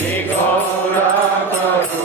Shri Gopinath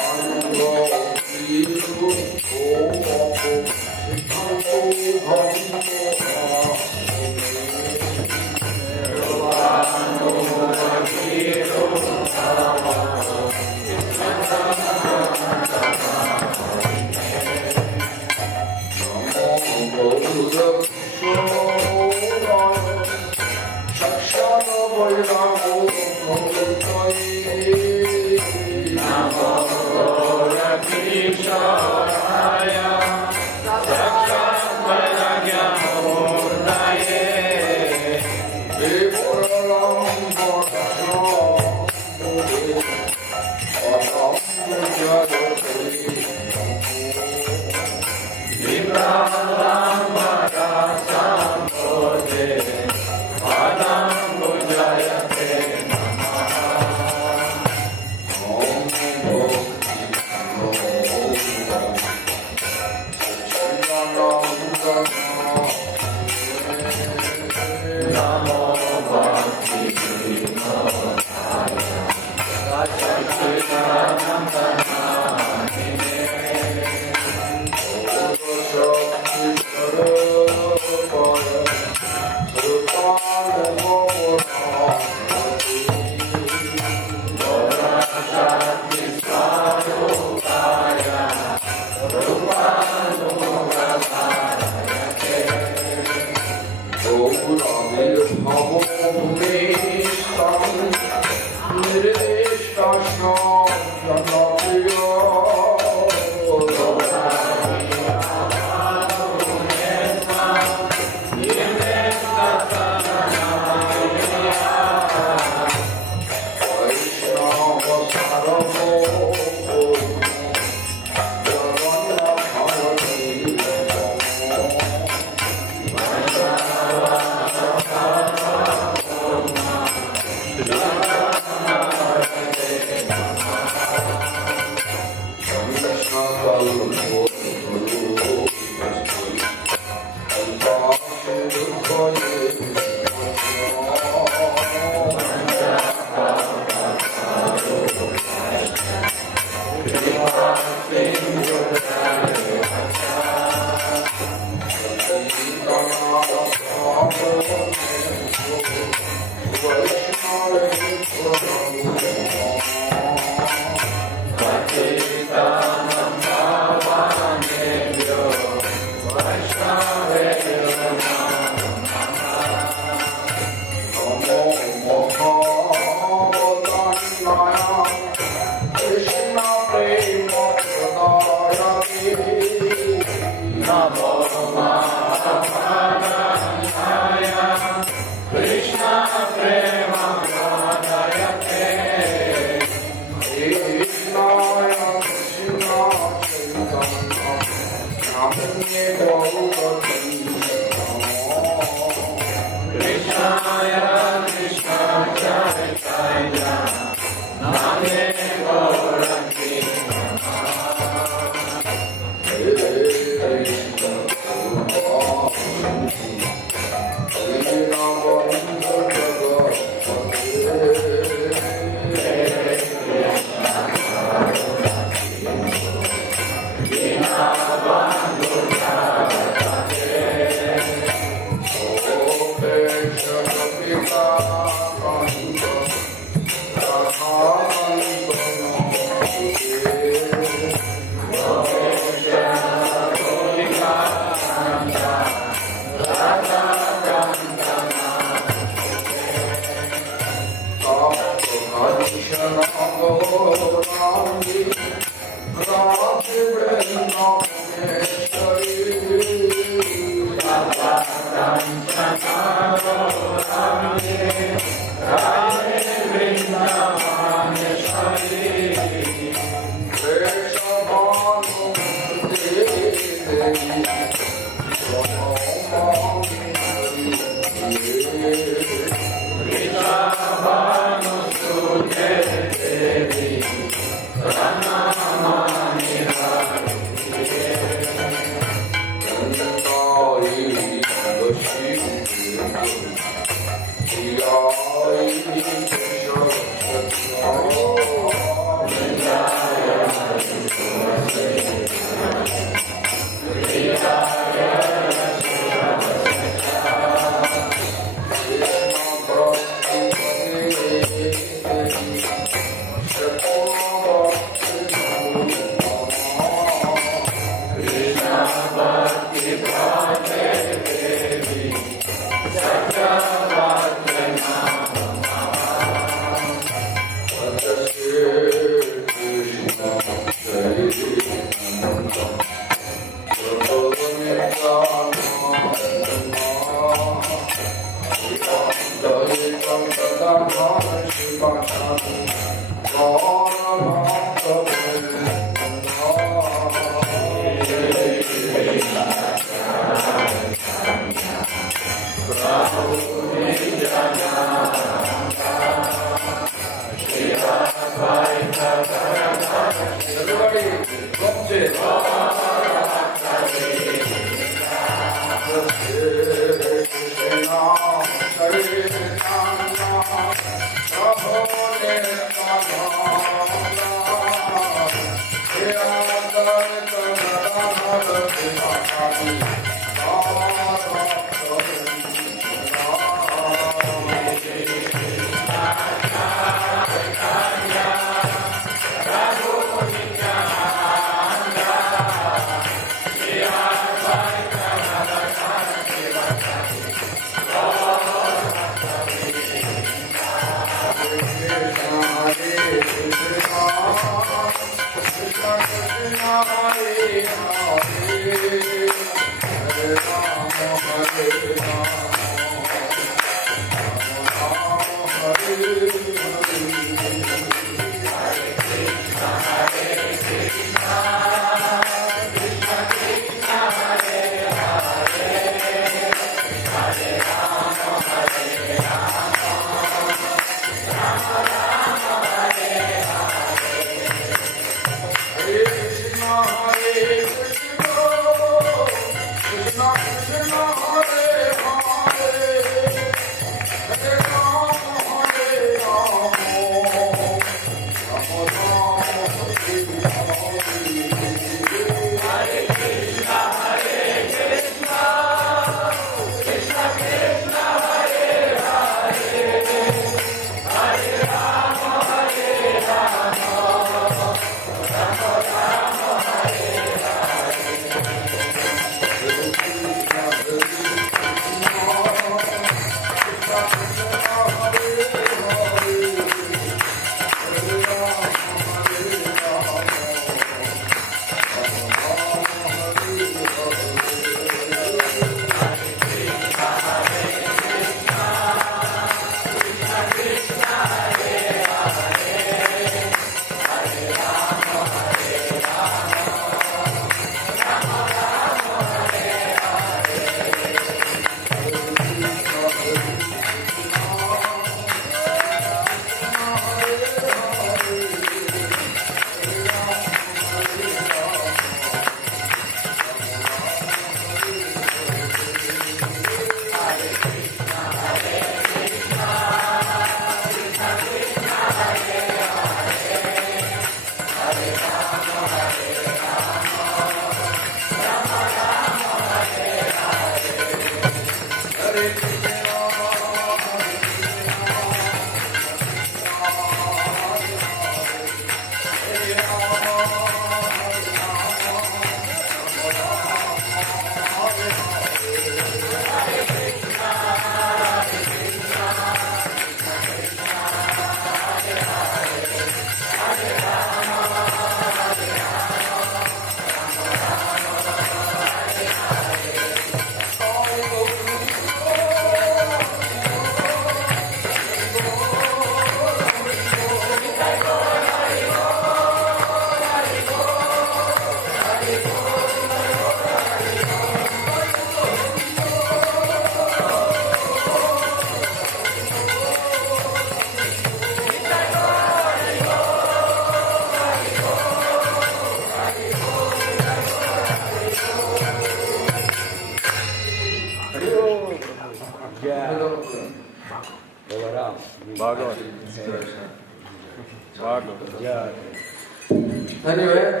Anyway,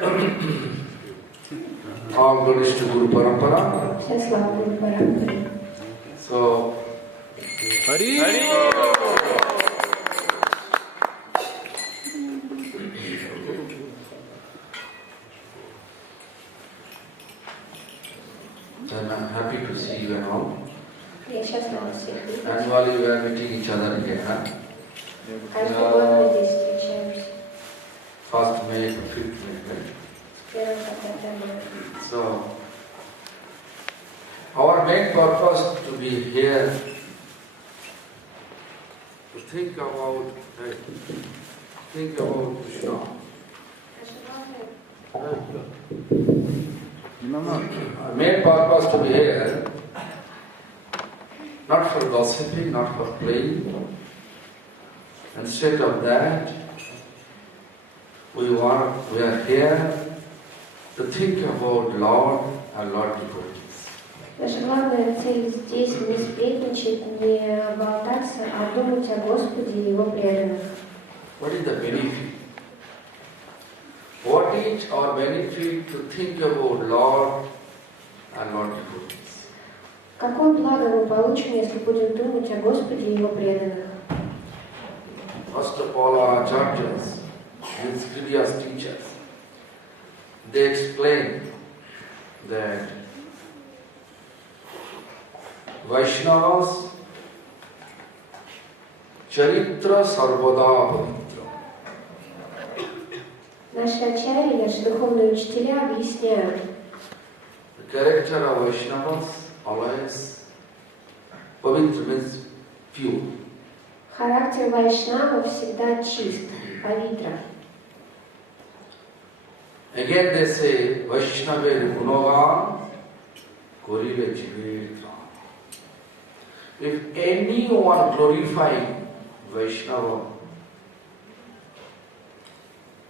all glories to Guru Parampara. So, Hari and I'm happy to see you and all. Annually we are meeting each other again, huh? First May to 5th May, right? So, our main purpose to be here, to think about Krishna. Our main purpose to be here, not for gossiping, not for playing. Instead of that, we are here to think about Lord and Lord devotees. Наша главная цель здесь не сплетничать, не болтаться, а думать о Господе и Его преданных. What is the benefit? What is it or benefit to think about Lord and Lord devotees? Какое благо мы получим, если будем думать о Господе и Его преданных? First of all, our acharyas, these previous teachers, they explain that Vaishnavas charitra sarvada pavitra. Наши ачарьи, наши духовные учителя объясняют, The character of Vaishnavas always pavitra means pure. характер вайшнава всегда чист, павитра. Again they say Vaishnava gunavan korive jivetra. If anyone glorifying Vaishnava,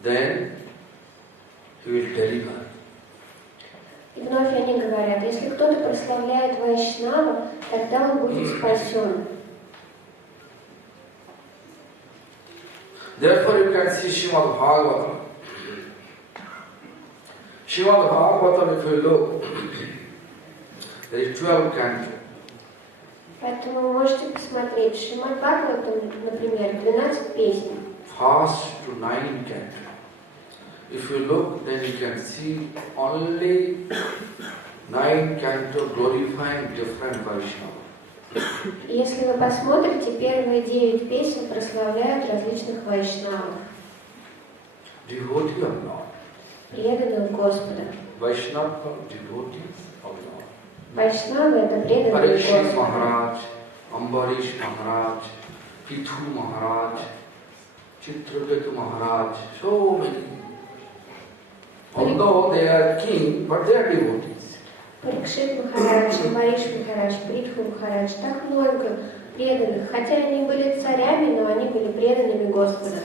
then he will deliver. И вновь они говорят, если кто-то прославляет Вайшнава, тогда он будет спасен. Therefore you can see Srimad Bhagavatam. Srimad Bhagavatam, if you look, there is 12 cantos. Поэтому вы можете посмотреть Шримад Бхагаватам, например, 12 песен. First to 9 cantos. If you look, then you can see only 9 cantos glorifying different Vaishnavas. Если вы посмотрите, первые 9 песен прославляют различных вайшнавов, Devotee of Lord. преданных Господа. Vaishnava devotees of Lord. Вайшнавы — это преданные Parikshit Господа. Maharaj, Ambarish Maharaj, Pithu Maharaj, Chitraketu Maharaj, so many. Although they are king, but they are devotees. Парикшит Махарадж, Амбариш Махарадж, Притху Махарадж, так много преданных. Хотя они были царями, но они были преданными Господа.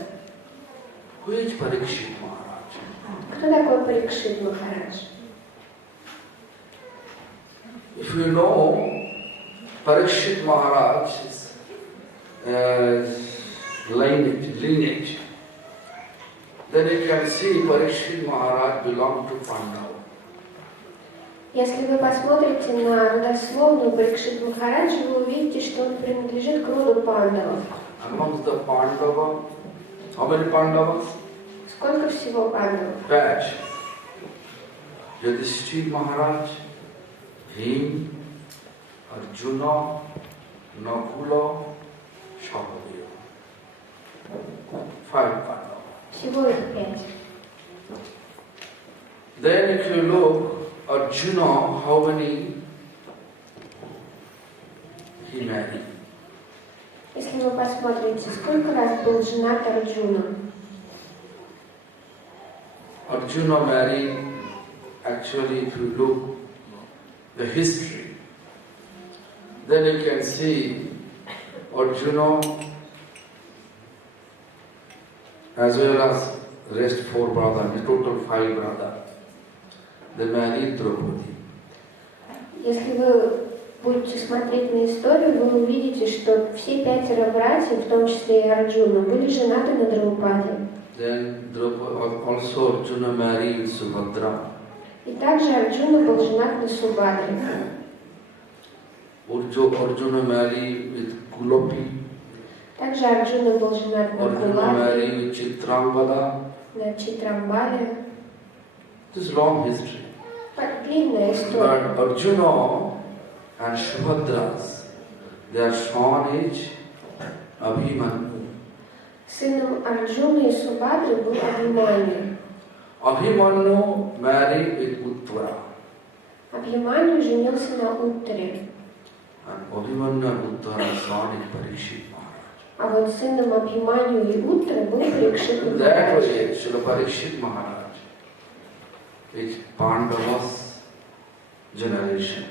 Who is Parikshit Maharaj? Кто такой Парикшит Махарадж? If you know Parikshit Maharaj's lineage, then you can see Parikshit Maharaj belonged to Pandava. Если вы посмотрите на родословную Парикшит Махараджа, вы увидите, что он принадлежит к роду пандавов. Amongst the Pandava, how many Pandavas? Сколько всего пандавов? 5. Yudhishthira Maharaj, Bhim, Arjuna, Nakula, Sahabhadeva. 5 Pandavas. Всего их 5. Then if you look, Arjuna, how many he married? Если вы посмотрите, сколько раз был женат Арджуна? Arjuna married, actually if you look the history, then you can see Arjuna as well as rest 4 brothers, in total 5 brothers. They married Draupadi. Если вы будете смотреть на историю, вы увидите, что все 5 братьев, в том числе и Арджуна, были женаты на Драупаде. Then also Arjuna married Subhadra. И также Арджуна был женат на Субадре. Arjuna married with Kulapi. Также Арджуна был женат на Arjuna Кулапе, married with Chitrambada. на Читрамбале. This is long history. Длинная история. But Arjuna and Subhadras, their son is Abhimanyu. Сыном Арджуны и Субадры был Абхиманью. Abhimanyu married with Uttara. Абхиманью женился на Уттаре. And Abhimanyu and Uttara's son is Parikshit Maharaj. А вот сыном Абхиманью и Уттры был Парикшит In that Махарадж. way, Srila Parikshit Maharaj is Pandava's generation.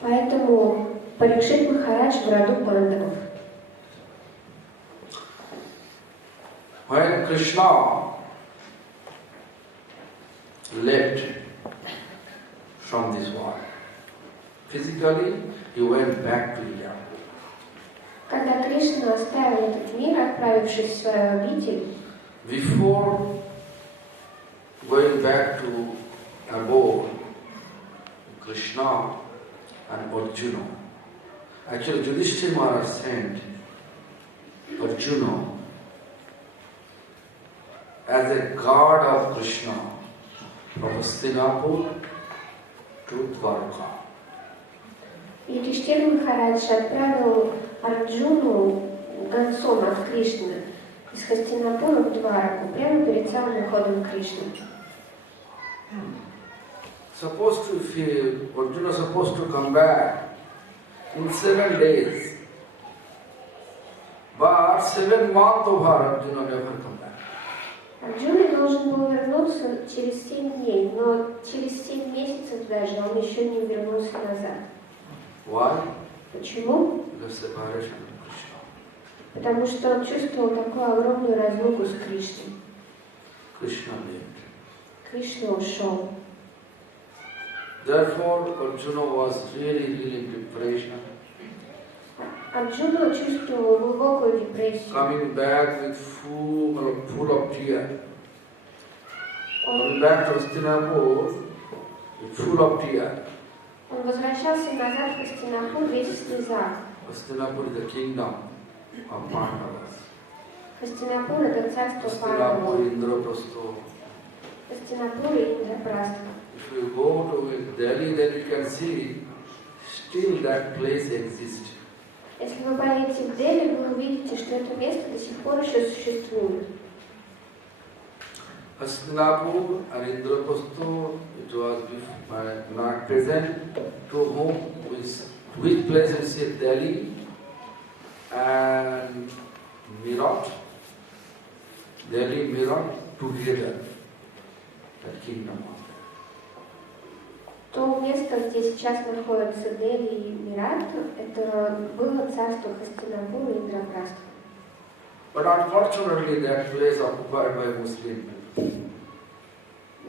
Поэтому Парикшит Махарадж в роду пандавов. When Krishna left from this world, physically he went back to India. Когда Кришна оставил этот мир, отправившись в свою обитель, Before going back to abode, Krishna and Arjuna. Actually, Yudhishthira Maharaj sent Arjuna as a guard of Krishna from Hastinapur to Dwarka. Юдхиштхира Махарадж отправил Арджуну гонцом от Кришны из Хастинапура в Двараку, прямо перед самым уходом Кришны. Arjuna is supposed to come back in 7 days. But 7 months over, Arjuna never come back. Арджуна должен был вернуться через 7 дней, но через 7 месяцев даже он еще не вернулся назад. Why? Почему? Because separation from Krishna. Потому что он чувствовал такую огромную разлуку с Кришной. Krishna left. Кришна ушел. Therefore, Arjuna was really in depression. Арджуна чувствовал глубокую депрессию. Coming back with full of tears. Coming back to Hastinapur with full of tears. Он возвращался назад в Хастинапур весь в слезах. Hastinapur is the kingdom of Pandavas. Хастинапур — это царство Hastinapur, Пандавов. Indraprastha. Хастинапур и Индрапрастха. If you go to Delhi, then you can see still that place exists. Если вы поедете в Дели, вы увидите, что это место до сих пор еще существует. Hastinapur and Indraprastha, it was not present to whom, which place we see Delhi and Meerut, Delhi, Meerut together, the kingdom. То место, где сейчас находятся Дели и Мират, это было царство Хастинапура и Индрапрастха. But unfortunately, that place occupied by Muslims.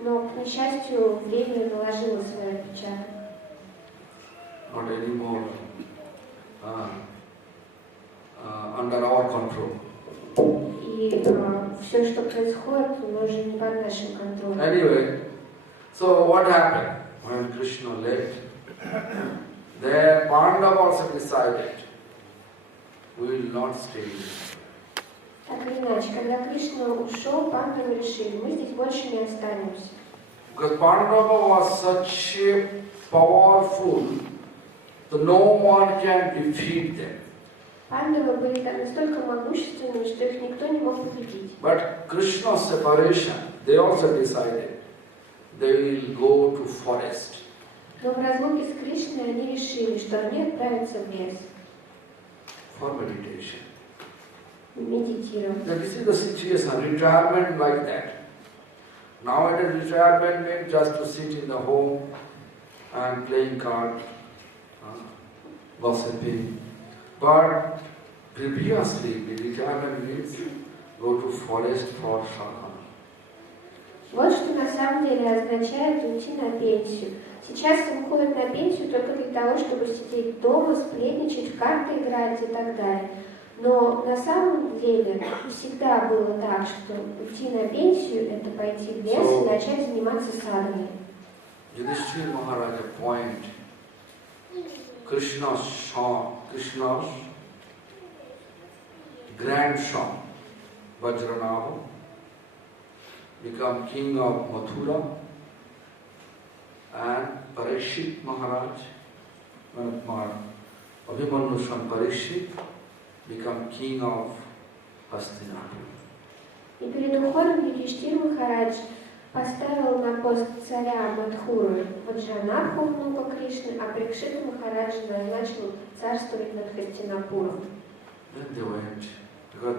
Но, к несчастью, время наложило свой отпечаток. Not anymore under our control. И все, что происходит, оно уже не под нашим контролем. Anyway, so what happened when Krishna left? The Pandava also decided, we will not stay here. Так или иначе, когда Кришна ушел, Пандавы решили, мы здесь больше не останемся. Because Pandava was such a powerful, so no one can defeat them. Пандавы были настолько могущественными, что их никто не мог победить. But Krishna's separation, they also decided they will go to forest. Но в разлуке с Кришной они решили, что они отправятся в лес. For meditation. Медитировать. This is the situation, retirement like that. Nowadays retirement means just to sit in the home and playing cards, gossiping. But previously the retirement means go to forest for sadhana. Вот что на самом деле означает уйти на пенсию. Сейчас уходят на пенсию только для того, чтобы сидеть дома, сплетничать, в карты играть и так далее. Но на самом деле всегда было так, что уйти на пенсию — это пойти в лес и начать заниматься садами. Yudhishthira Maharaj appointed Krishna's grandson, Vajranava, become king of Mathura, and Parishit Maharaj, Abhimanyu son Parishit, become king of Hastinapur. И перед уходом Юдхиштхира Махарадж поставил на пост царя Мадхуры Ваджранабху, внука Кришны, а Парикшита Махараджа назначил царствовать над Хастинапуром. Then they went, because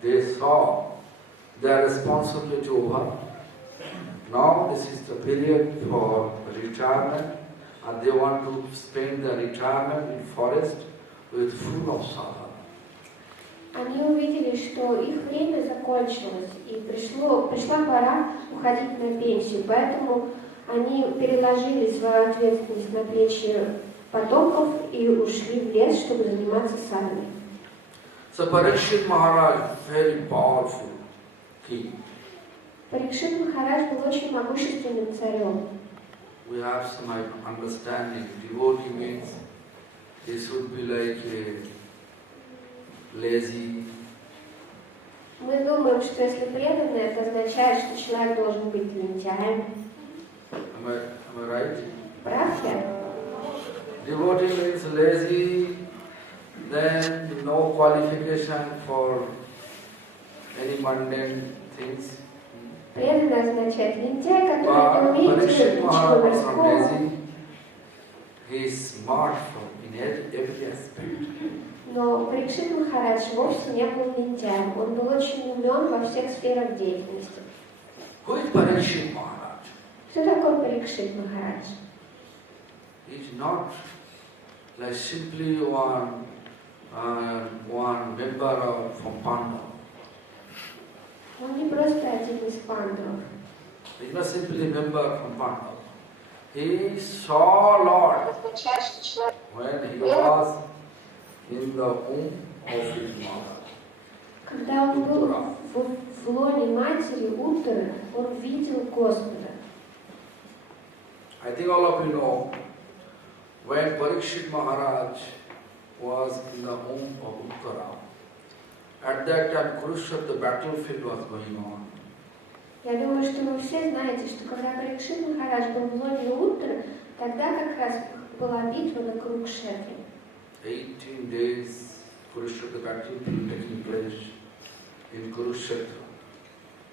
they saw their responsibility over. Now this is the period for retirement, and they want to spend the retirement in forest with full of sadhana. Они увидели, что их время закончилось, и пришла пора уходить на пенсию, поэтому они переложили свою ответственность на плечи потомков и ушли в лес, чтобы заниматься садами. So Parikshit Maharaj, very powerful king. Парикшит Махарадж был очень могущественным царем. We have some understanding. Devotee means he should be like lazy. Мы думаем, что если преданный, это означает, что человек должен быть лентяем. Am I right? Прав я? Devotee means lazy, then no qualification for any mundane things. Преданный означает лентяй, который But не умеет делать Parikshit ничего Maharaj was not морского. lazy. He is smart in every aspect. Но Парикшит Махарадж вовсе не был лентяем. Он был очень умен во всех сферах деятельности. Who is Parikshit Maharaj? Кто такой Парикшит Махарадж? He is not like simply one member from Pandava. Он не просто один из пандавов. He is not simply a member from Pandava. He saw Lord when he was in the womb of his mother. Когда он был в лоне матери Уттары, он видел Господа. I think all of you know, when Parikshit Maharaj was in the womb of Uttara, at that time Kurukshetra battlefield was going on. Я думаю, что вы все знаете, что когда Парикшит Махарадж был в лоне Уттры, тогда как раз была битва на Курукшетре. 18 days Kurukshetra battlefield taking place in Kurukshetra.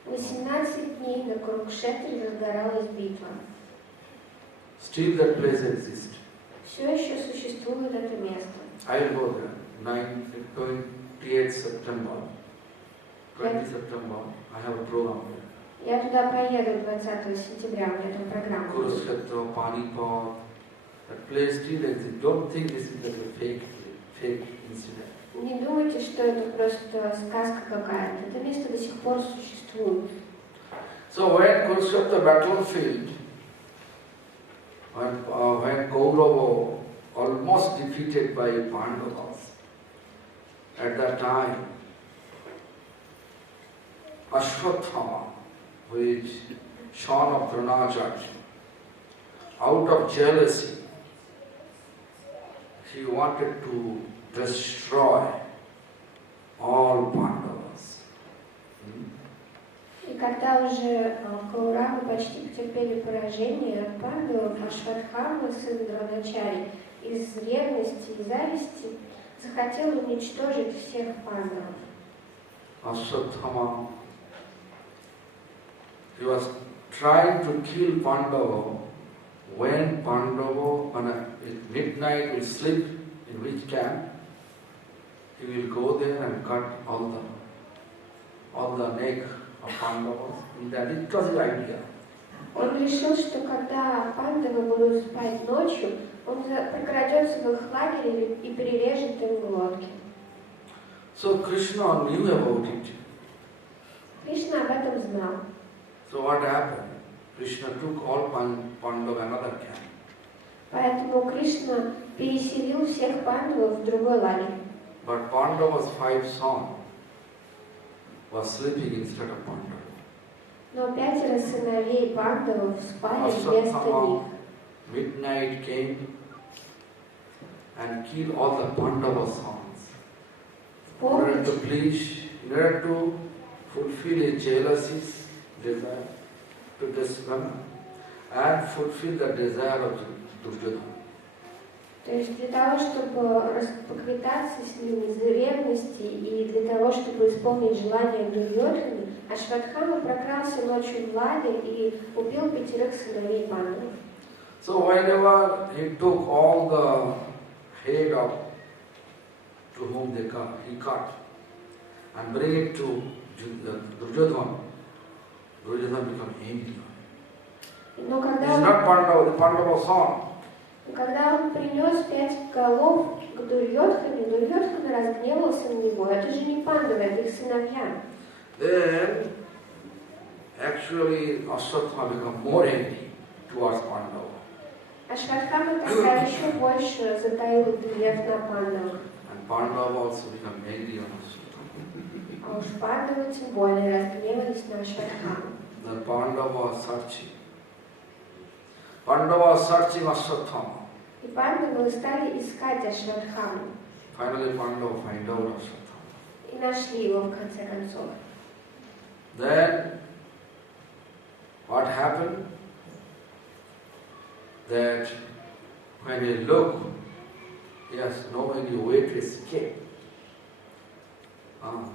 18 дней на Курукшетре разгоралась битва. Still that place exists. Все еще существует это место. I will go there. 28th September. 20 September, I have a program there. Я туда поеду 20 сентября, у меня там программа. Kurukshetra, Panipat, that place still exists. Don't think this is like a fake incident. Не думайте, что это просто сказка какая-то. Это место до сих пор существует. So when Kurukshetra battlefield, when Kaurava almost defeated by Pandavas, at that time, Ashwatthama, who is son of Dronacharya, out of jealousy, he wanted to destroy all Pandavas. И когда уже Кауравы почти потерпели поражение от пандавов, Ашватхама, сын Дроначари, из ревности и зависти захотел уничтожить всех пандавов. Ashwatthama, he was trying to kill Pandava when Pandava at midnight will sleep in which camp, he will go there and cut all the neck of Pandavas. It was his idea. Он решил, что когда пандавы будут спать ночью, он прокрадется в их лагерь и перережет им глотки. So Krishna knew about it. Кришна об этом знал. So what happened? Krishna took all Pandava another camp. Поэтому Кришна переселил всех пандавов в другой лагерь. But Pandava's 5 sons was sleeping instead of Pandava. Но 5 сыновей пандавов спали вместо них. Midnight came and killed all the Pandava sons. In order to fulfill his jealousy, desire to desire, and fulfill the desire of Duryodhana. То есть для того, чтобы поквитаться с ним из ревности и для того, чтобы исполнить желание Дурьодханы, Ашватхама прокрался ночью в лагерь и убил 5 сыновей пандавов. So whenever he took all the head of to whom he cut and bring it to Duryodhana, Duryodhana became angry. Но This is not Pandava, the Pandava son. когда он принес 5 голов к Дурьодхане, Дурьодхана разгневался на него. Это же не пандавы, это их сыновья. Then actually Ashwatthama became more angry towards Pandava. Ашватхама тогда еще больше затаил гнев на пандавов. And Pandava also became angry on Ashwatthama. А уж пандавы тем более разгневались на Ашватхаму. then Pandava was searching. Pandava was searching Ashwatthama. И пандавы стали искать Ашватхаму. Finally Pandava find out Ashwatthama. И нашли его в конце концов. Then what happened? That when he looked, he has no any way to escape.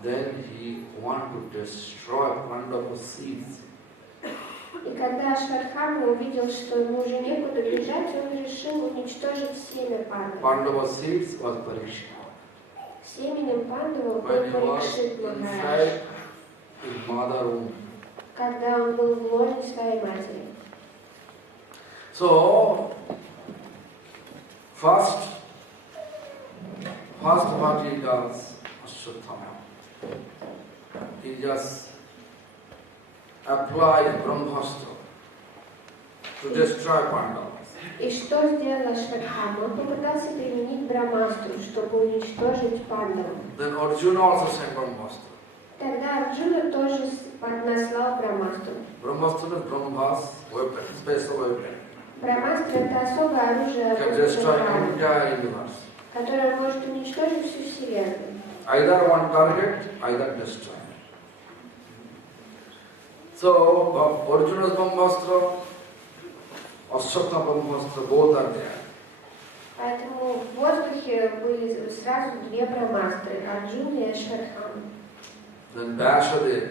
Then he wanted to destroy Pandava's seeds. И когда Ашватхама увидел, что ему уже некуда бежать, он решил уничтожить семя пандав. Pandava's seeds was Parikshit. Семенем пандавов был When he was Парикшит Махарадж. inside his mother womb. Когда он был в лоне своей матери. So, first what he does, Ashwatthama, he just applied Brahmastra to destroy Pandavas. И что сделал Ашватхама? Он попытался применить Брамастру, чтобы уничтожить пандавов. Then Arjuna also sent Brahmastra. Тогда Арджуна тоже наслал Брамастру. Brahmastra is Brahma's weapon, special weapon. Брамастра — это особое оружие, Can destroy entire universe. которое может уничтожить всю Вселенную. Either one target, either destroy. So, Arjuna's Brahmastra, Ashwatthama Brahmastra, both are there. Поэтому в воздухе были сразу две Брамастры — Арджуна и Ашватхама. Then Vyasadeva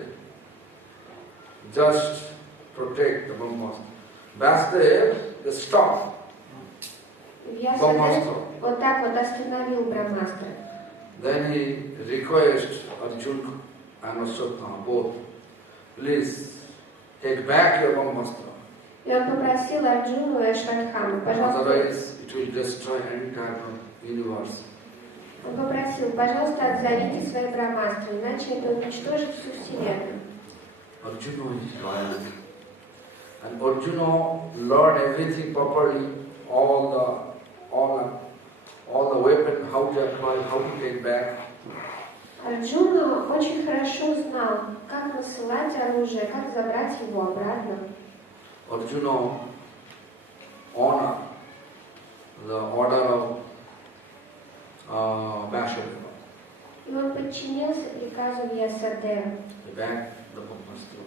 just protect the Brahmastra. Vyasadeva just stop Вьясадев вот так вот остановил Брамастра. Then he requests Arjuna and Ashwatthama both, please take back your Brahmastra. И он попросил Арджуну и Ашватхаму, пожалуйста, Otherwise it will destroy entire universe. он попросил, пожалуйста, отзовите свои Брамастры, иначе это уничтожит всю Вселенную. Arjuna is loyal. And Arjuna learned everything properly, all the weapon, how to apply, how to take back. Арджуна очень хорошо знал, как насылать оружие, как забрать его обратно. Arjuna honored the order of Vyasadeva. И он подчинился приказу Вьясадева, He backed the Brahmastra.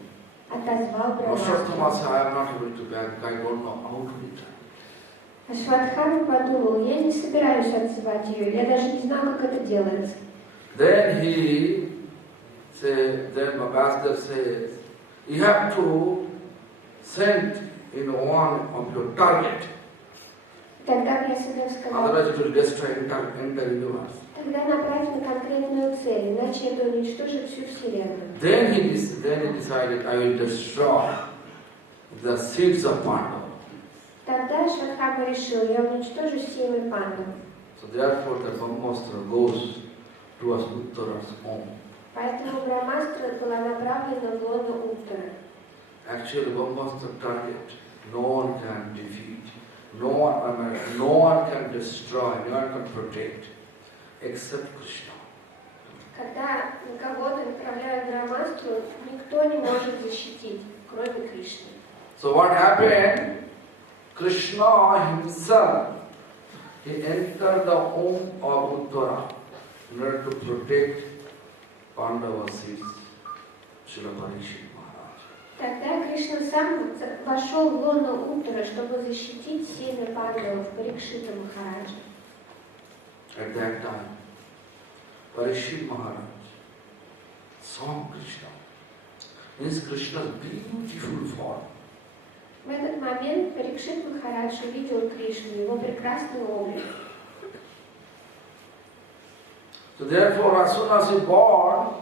отозвал Ashwatthama Брамастру. said, I am not able to back, I don't know how to return. Ашватхама подумал, я не собираюсь отзывать ее, я даже не знаю, как это делается. Then Vyasadeva says, you have to send in one of your target. Тогда Вьясадев сказал, Otherwise it will destroy entire universe. тогда направь на конкретную цель, иначе это уничтожит всю Вселенную. Then he decided, I will destroy the seeds of Pandava. Тогда Ашватхама решил, я уничтожу семя пандав. So therefore the Brahmastra goes towards Uttara's home. Поэтому Брамастра была направлена в лоно Уттара. Actually Brahmastra target no one can defeat, no one can destroy, no one can protect, except Krishna. Когда на кого-то направляют Брамастру, никто не может защитить, кроме Кришны. So what happened? Krishna himself, he entered the home of Uttara in order to protect Pandava seeds, Shri Parikshit Maharaj. Тогда Кришна сам вошел в лоно Уттара, чтобы защитить семя пандавов Парикшита Махараджа. At that time, Parikshit Maharaj saw Krishna. Means Krishna's beautiful form. В этот момент Парикшит Махарадж увидел Кришну, его прекрасный облик. So therefore, as soon as he born,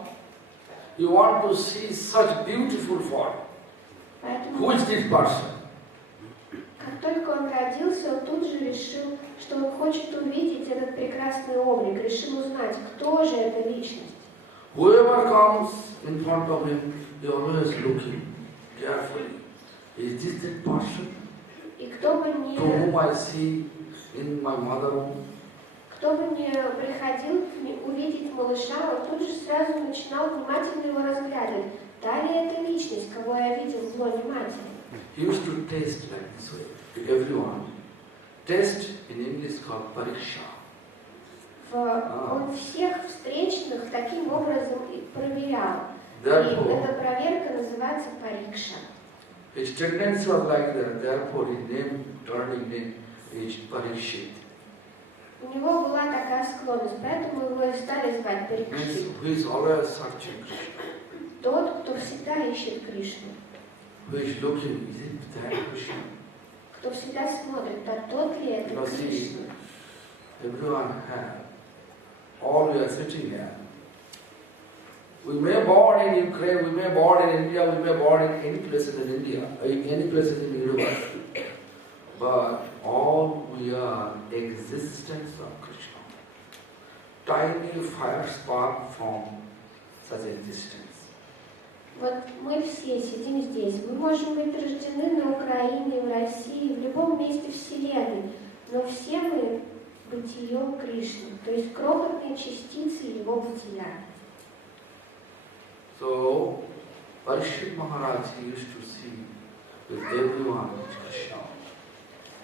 you want to see such beautiful form. Who is this person? Как только он родился, он тут же решил, что он хочет увидеть этот прекрасный облик, решил узнать, кто же эта личность. Whoever comes in front of him, he always looking carefully. Is this the person И кто бы to whom I see in my mother womb? Кто бы ни приходил увидеть малыша, он тут же сразу начинал внимательно его разглядывать. та ли это личность, кого я видел в лоне матери? He used to taste like this way to everyone. Test in English called pariksha. Он всех встречных таким образом и проверял. И Therefore, эта проверка называется парикша. his tendency was like that. Therefore, his name, turning name is Parikshit. У него была такая склонность, поэтому его и стали звать Парикшит. Who is always searching Krishna. Тот, кто всегда ищет Кришну. Who is looking, is it that Krishna? Кто всегда смотрит, а тот ли это Кришна. Everyone have. All we are sitting here. We may born in Ukraine, we may born in India, we may born in any places in India, any places in the universe. But all we are existence of Krishna. Tiny fire spark from such existence. Вот мы все сидим здесь. Мы можем быть рождены на Украине, в России, в любом месте Вселенной. Но все мы бытием Кришны, то есть крохотные частицы его бытия. So, Parikshit Maharaj used to see with everyone Krishna.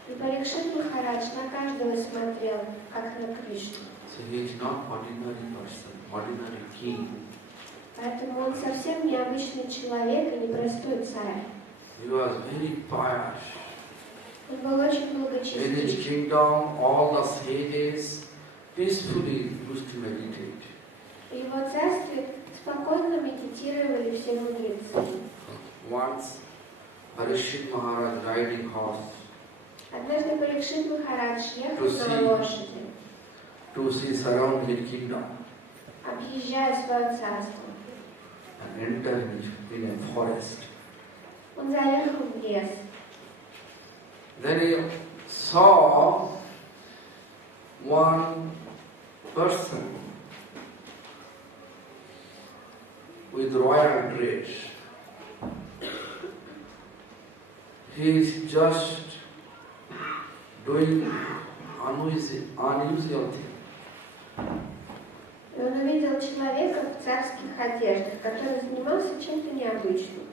И Парикшит Махарадж на каждого смотрел, как на Кришну. So he is not ordinary person, ordinary king. Поэтому он совсем необычный человек и непростой царь. He was very pious. Он был очень In his благочестив. kingdom, all the sages peacefully used to meditate. В его царстве спокойно медитировали все мудрецы. Once, Parikshit Maharaj riding horse Однажды Парикшит Махарадж ехал на лошади, to see surrounding kingdom объезжая свое царство. and enter in a forest. Он заехал в лес. Then he saw one person with royal dress. He is just doing unusual thing. И он увидел человека в царских одеждах, который занимался чем-то необычным.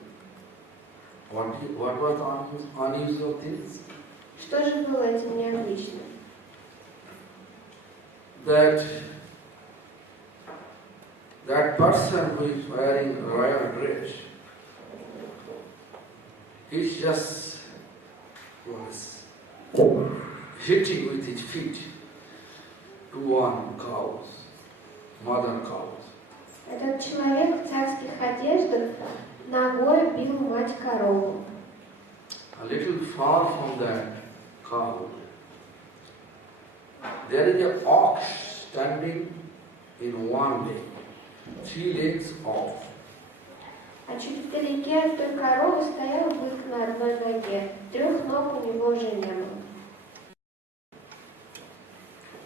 What was unusual things? Что же было этим необычным? That person who is wearing royal dress is just was hitting with his feet to one cows, mother cows. Этот человек в царских одеждах ногой бил мать-корову. A little far from that cow, there is an ox standing in one leg, 3 legs off. А чуть вдалеке от той коровы стоял бык на одной ноге. 3 ног у него уже не было.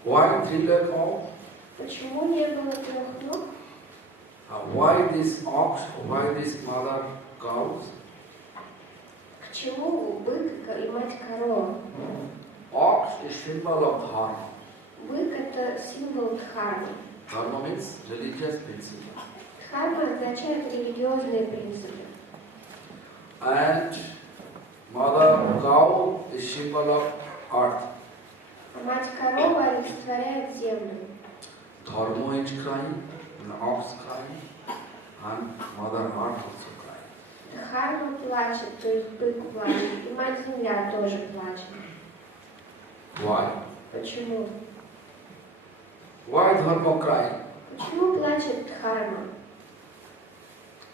Why 3 legs off? Почему не было 3 ног? Why this ox? Why this mother cows? К чему бык и мать-корова? Ox is symbol of dharma. Бык – это символ дхармы. Dharma means religious principle. Дхарма означает религиозные принципы. And mother cow is symbol of earth. А мать-корова олицетворяет землю. Dharma is crying, and ox crying, and mother earth also crying. Дхарма плачет, то есть бык плачет, и мать-земля тоже плачет. Why? Почему? Why dharma crying? Почему плачет Дхарма?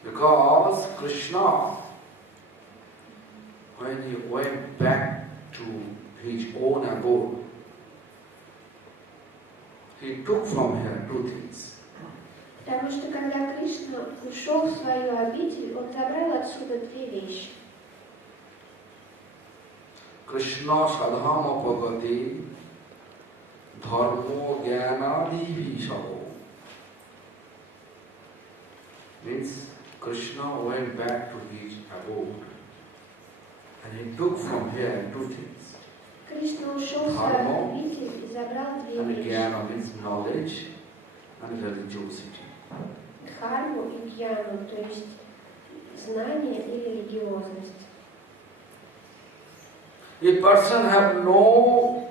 Because Krishna, when he went back to his own abode, he took from her 2 things. Потому что когда Кришна ушел в свою обитель, он забрал отсюда 2 вещи. Krishna sadhama pagati dharmo jnanadi vishavo. Means Krishna went back to his abode and he took from here 2 things. Кришна ушел в свою обитель и забрал 2 And вещи. jnana means knowledge and religiosity. Дхарму и гьяну, то есть знание и религиозность. A person have no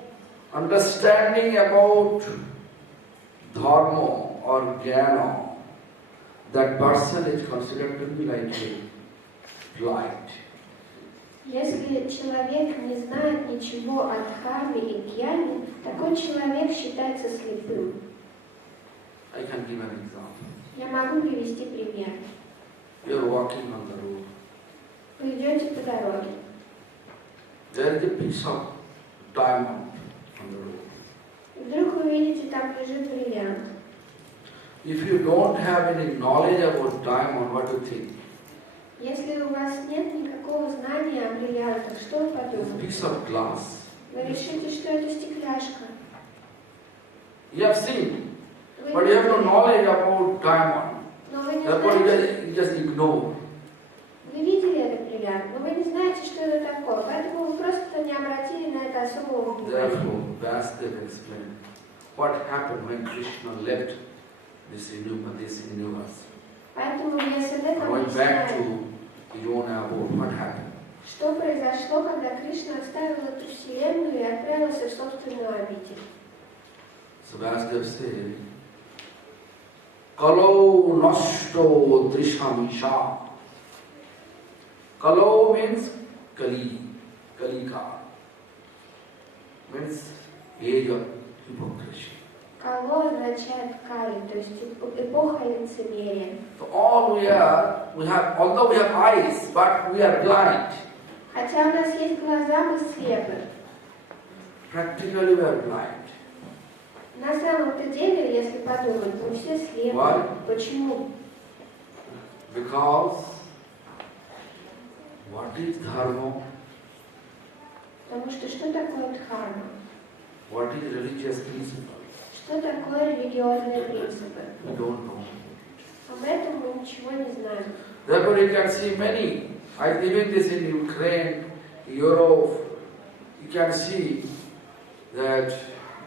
understanding about dharma or jnana, that person is considered to be like a blind. Если человек не знает ничего о дхарме и гьяне, такой человек считается слепым. I can give an example. Я могу привести пример. You are walking on the road. Вы идете по дороге. There is a piece of diamond on the road. И вдруг вы видите, там лежит бриллиант. If you don't have any knowledge about diamond, what do you think? Если у вас нет никакого знания о бриллиантах, что вы It's a подумаете? piece of glass. Вы решите, что это стекляшка. You have seen, Вы but не you have no видели, knowledge about diamond. но вы не Therefore, знаете, you just ignore. вы видели этот бриллиант, но вы не знаете, что это такое, поэтому вы просто не обратили на это особого внимания. Therefore, Vasudev explained what happened when Krishna left this universe. Поэтому Вьясадев Going back объясняет, to his own abode, what happened? что произошло, когда Кришна оставил эту вселенную и отправился в собственную обитель. So Vasudev said, Kalo nashto drishamisha. Kalo means Kalika. Means age of hypocrisy. Кало означает кали, то есть эпоха лицемерия. So all we have, although we have eyes, but we are blind. Хотя у нас есть глаза, мы слепы. Practically we are blind. На самом-то деле, если подумать, мы все слепы. Why? Почему? Because what is dharma? Потому что такое дхарма? What is religious principle? Что такое религиозные принципы? We don't know. Об этом мы ничего не знаем. Therefore, you can see many. Even this in Ukraine, Europe, you can see that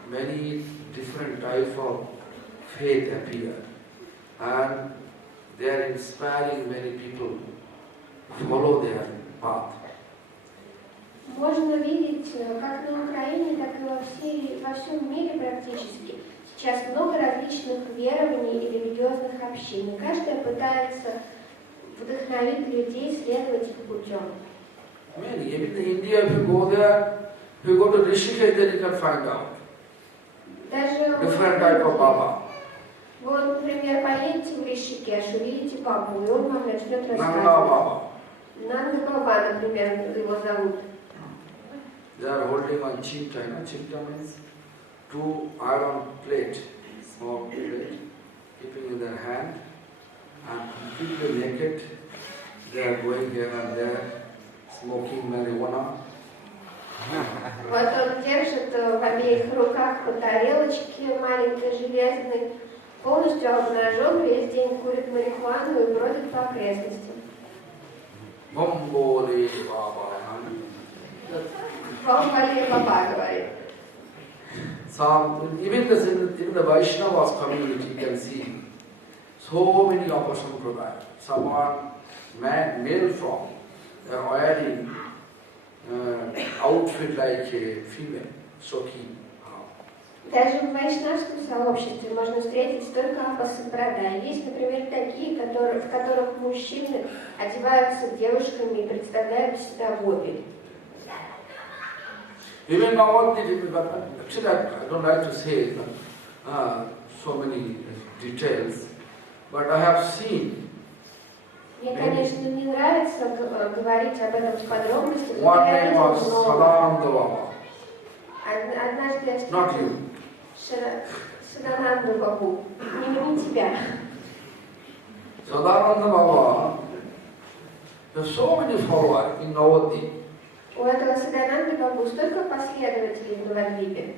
many different types of faith appear, and they are inspiring many people to follow their path. Можно видеть, как на Украине, так и во всем мире практически. Сейчас много различных верований и религиозных общин, и каждая пытается вдохновить людей следовать их путем. Many. Even in India, if you go there, if you go to Rishikesh, then you can find out Даже different type of Baba. вот, например, поедете в Ришикеш, увидите бабу, и он вам начнет Nanga рассказывать. Baba. Нанда Баба, например, его зовут. They are holding one chimta. You know, chimta means 2 iron plate, small plate, keeping in their hand, and completely naked. They are going here and there, smoking marijuana. Вот он держит в обеих руках по тарелочке маленькой железной, полностью обнажен, весь день курит марихуану и бродит по окрестностям. Bombole Baba. Бомбали Баба говорит. Some, even the Vaishnavas community, you can see so many Sampradaya. Someone, male from, they are wearing outfit like a female, shoki. Даже в вайшнавском сообществе можно встретить столько апасампрадай. Есть, например, такие, в которых мужчины одеваются девушками и представляют из себя гоби. Even now, actually I don't like to say so many details, but I have seen. Мне, конечно, не нравится говорить об этом с подробностями, но One я name видела was много. Sadananda Baba. Однажды я Not you. Садананду Бабу, не тебя. Sadananda Baba, there are so many followers in Navadvip. У этого Садананды Бабу столько последователей в Навадвипе.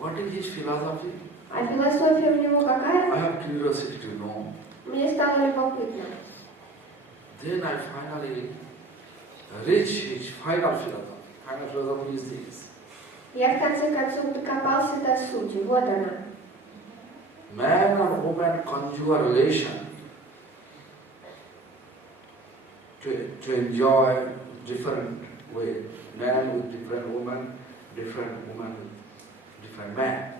What is his philosophy? А философия у него I какая? have curiosity to know. Мне стало любопытно. Then I finally reached his final philosophy. Final philosophy is this. Я в конце концов докопался до сути. Вот она. Man and woman conjugal relation to enjoy different way. Man with different woman with different man.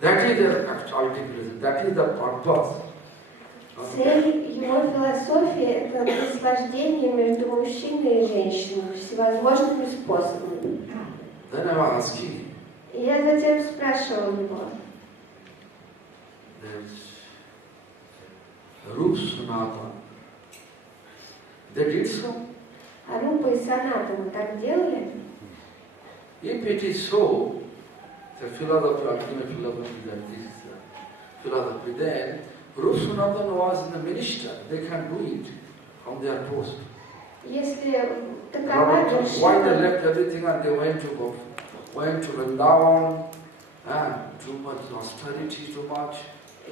That is the ultimate reason. That is the purpose. Цель его философии – это наслаждение между мужчиной и женщиной всевозможными способами. Then I was asking, И я затем спрашивал его, Rup Sanatana, they did so? а Рупа и Санатана так делали? If it is so, the philosophy, ultimate philosophy, that this is the philosophy, then Rup Sanatana was the minister. They can do it from their post. Если такова Why they вершина, left everything and they went to Vrindavan, too much austerity, too much.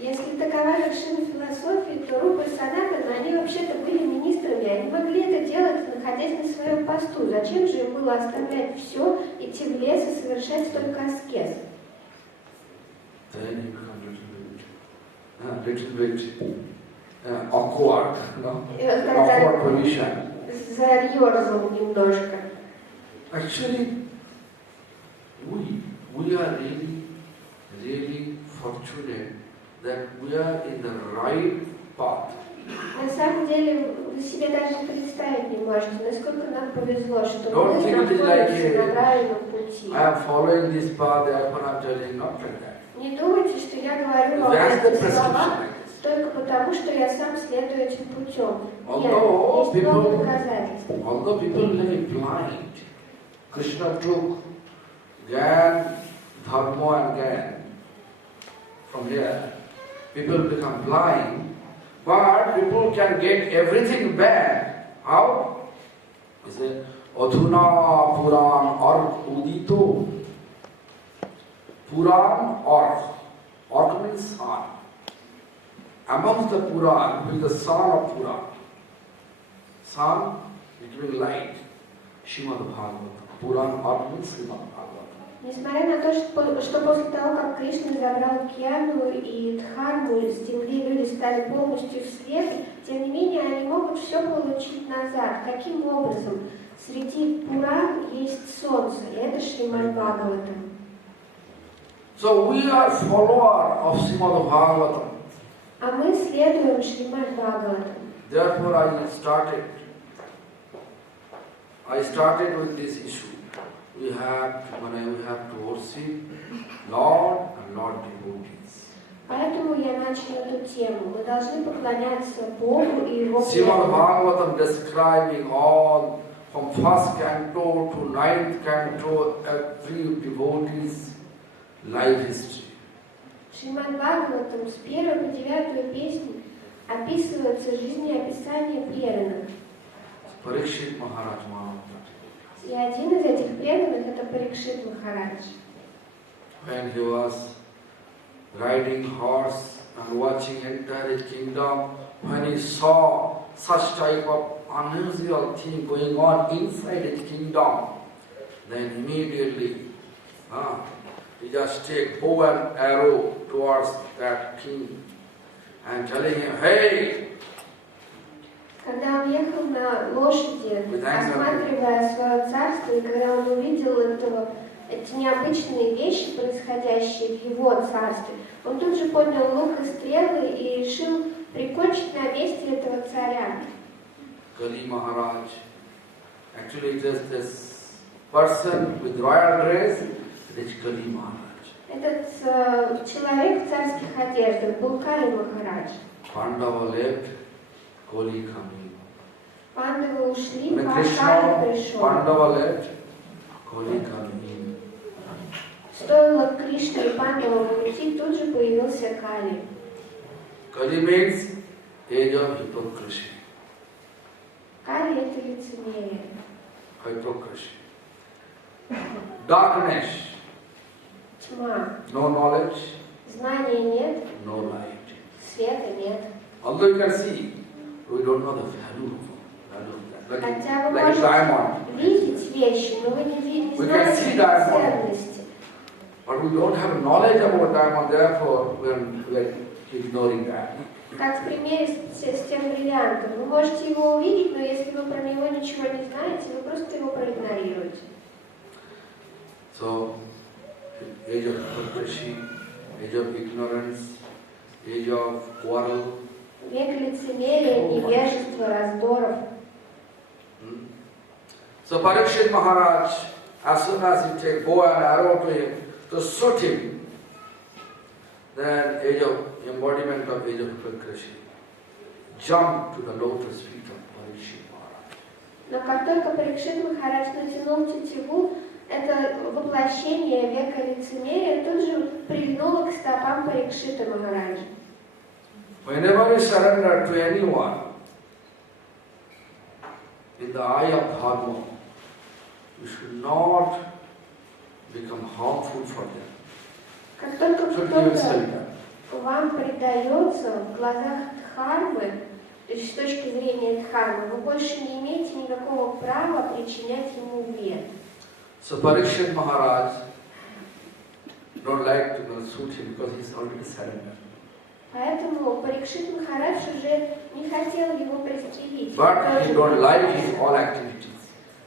если такова вершина философии, то Рупа и Санатана, они вообще-то были министрами, они могли это делать, находясь на своем посту. Зачем же им было оставлять все, идти в лес и совершать столько аскез? Then you become little bit awkward, no? Awkward position. Заерзал немножко. Actually, we are really fortunate that we are in the right path. На самом деле, вы себе даже представить не можете, насколько нам повезло, что Don't мы think it is находимся like на правильном пути. I am following this path, therefore I am telling not like that. Не думайте, что я говорю вам That's the эти слова prescription. только потому, что я сам следую этим путем. Нет, Although есть много people, доказательств. although people live blind, Krishna took Gyan, Dharma and Gyan from here. People become blind, but people can get everything back. How? He said, Adhuna Puran Ark Udito. Puran Ark. Ark means sun. Amongst the Puran, who is the son of Puran. Sun is giving light. Srimad Bhagavatam. Puran Ark means Srimad Bhagavatam. Несмотря на то, что после того, как Кришна забрал Кьяну и Дхарму с земли, люди стали полностью слепы, тем не менее они могут все получить назад. Каким образом? Среди Пуран есть солнце, и это Шримад Бхагаватам. So we are follower of Srimad Bhagavatam. А мы следуем Шримад Бхагаватам. Therefore I started with this issue. We have to worship Lord and Lord devotees. Поэтому я начал эту тему. Мы должны поклоняться Богу и Его Srimad преданным. Bhagavatam describing all from first canto to ninth canto every devotee's life history. Шримад Бхагаватам с 1 по 9 песню описывается жизнеописание преданных. Parikshit Maharaj Maharaj. И один из этих преданных это Парикшит Махарадж. When he was riding horse and watching entire kingdom, when he saw such type of unusual thing going on inside his kingdom, then immediately he just take bow and arrow towards that king and telling him, hey! Когда он ехал на лошади, осматривая свое царство, и когда он увидел эти необычные вещи, происходящие в его царстве, он тут же поднял лук и стрелы и решил прикончить на месте этого царя. Kali Maharaj. Actually it is this person with royal dress, it is Kali Maharaj. Этот человек в царских одеждах был Кали Махарадж. Pandava left, Kali coming. Пандавы ушли, When Кали Krishna, пришел. Pandava left, Kali coming. Стоило Кришне и Пандавам уйти, тут же появился Кали. Kali means age of hypocrisy. Кали это лицемерие. Hypocrisy. Darkness. Тьма. No knowledge, Знания нет, no light. света нет. Although you can see, we don't know the value of that. Хотя вы Like a можете diamond. видеть вещи, но вы не We знаете can see их diamond. ценности. But we don't have knowledge about diamond, therefore we are ignoring that. Как в примере с тем бриллиантом. Вы можете его увидеть, но если вы про него ничего не знаете, вы просто его проигнорируете. So, age of hypocrisy, age of ignorance, age of quarrel. Век лицемерия, невежества, раздоров. So Parikshit Maharaj, as soon as he take bow and arrow to him, to shoot him, then age of embodiment of age of hypocrisy, jump to the lotus feet of Parikshit Maharaj. Но как только Парикшит Махарадж натянул тетиву, это воплощение века лицемерия тут же прильнуло к стопам Парикшита Махараджа. Whenever you surrender to anyone, in the eye of Dharma, you should not become harmful for them. Как только кто-то вам предается в глазах Дхармы, то есть с точки зрения Дхармы, вы больше не имеете никакого права причинять ему вред. So Parikshit Maharaj don't like to shoot him because he's already surrendered. Поэтому Парикшит Махарадж уже не хотел его пристрелить. But he don't like his all activities.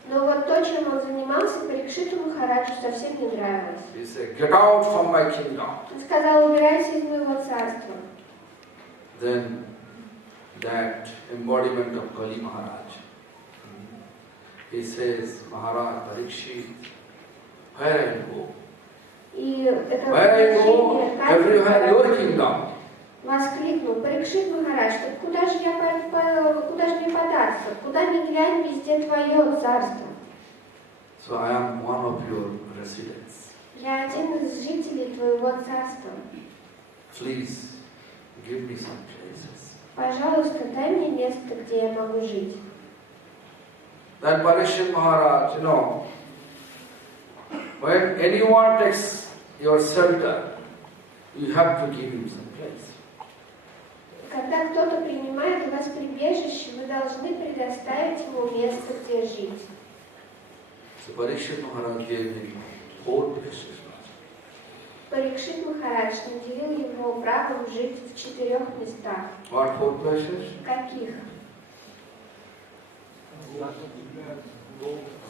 Но вот то, чем он занимался, Парикшиту Махараджу совсем не нравилось. He said, "Get out from my kingdom." Он сказал, убирайся из моего царства. Then that embodiment of Kali Maharaj, he says, Maharaj Parikshit, where I go? И это Where I go, everywhere your kingdom. Воскликнул Парикшит Махарадж, так куда же мне податься? Куда ни глянь, везде твое царство. So I am one of your residents. Я один из жителей твоего царства. Please give me some places. Пожалуйста, дай мне место, где я могу жить. Then Parikshit Maharaj, when anyone takes your shelter, you have to give him some place. Когда кто-то принимает у вас прибежище, вы должны предоставить ему место, где жить. So Parikshit Maharaj gave me 4 places. Парикшит Махарадж наделил его правом жить в 4 местах. What 4 places? Каких?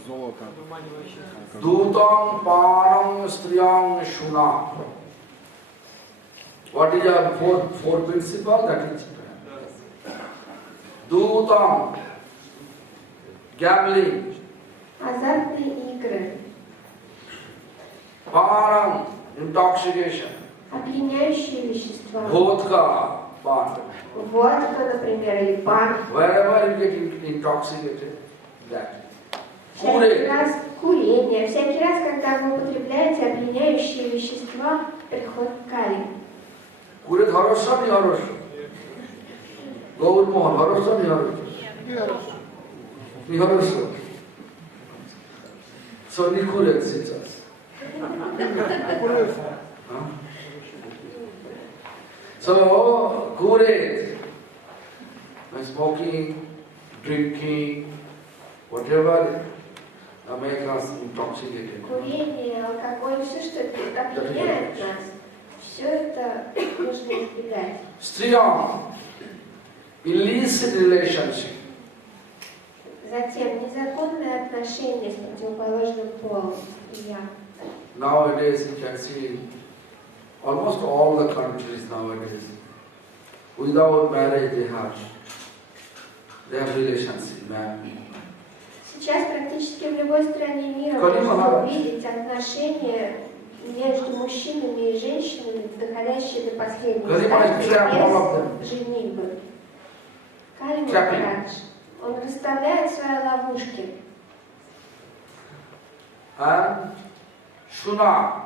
Золото. Dutang Panam Striyam Shuna. What is our four principle? That is Dutang, gambling. Азартные игры. Panam, intoxication. Опьяняющие вещества. Vodka, pan. Водка, например, или пан. Wherever you get intoxicated, that. Всякий раз курение. Всякий раз, когда вы употребляете опьяняющие вещества, приходит калий. Kure Harasha, ni Harasha. Gaur Mohan, Harasha, ni Harasha. Ni Harasha. So ni Kure sits us. So Kure, smoking, drinking, whatever make us intoxicated. Курение, алкоголь, все, что опьяняет нас, все это нужно избегать. Striyam, illicit relationship. Затем незаконные отношения с противоположным полом. Nowadays you can see almost all the countries nowadays, without marriage they have relationship, man. Сейчас практически в любой стране мира можно увидеть отношения между мужчинами и женщинами, доходящие до последней стадии без женитьбы. Кали Махарадж, он расставляет свои ловушки. And Shuna,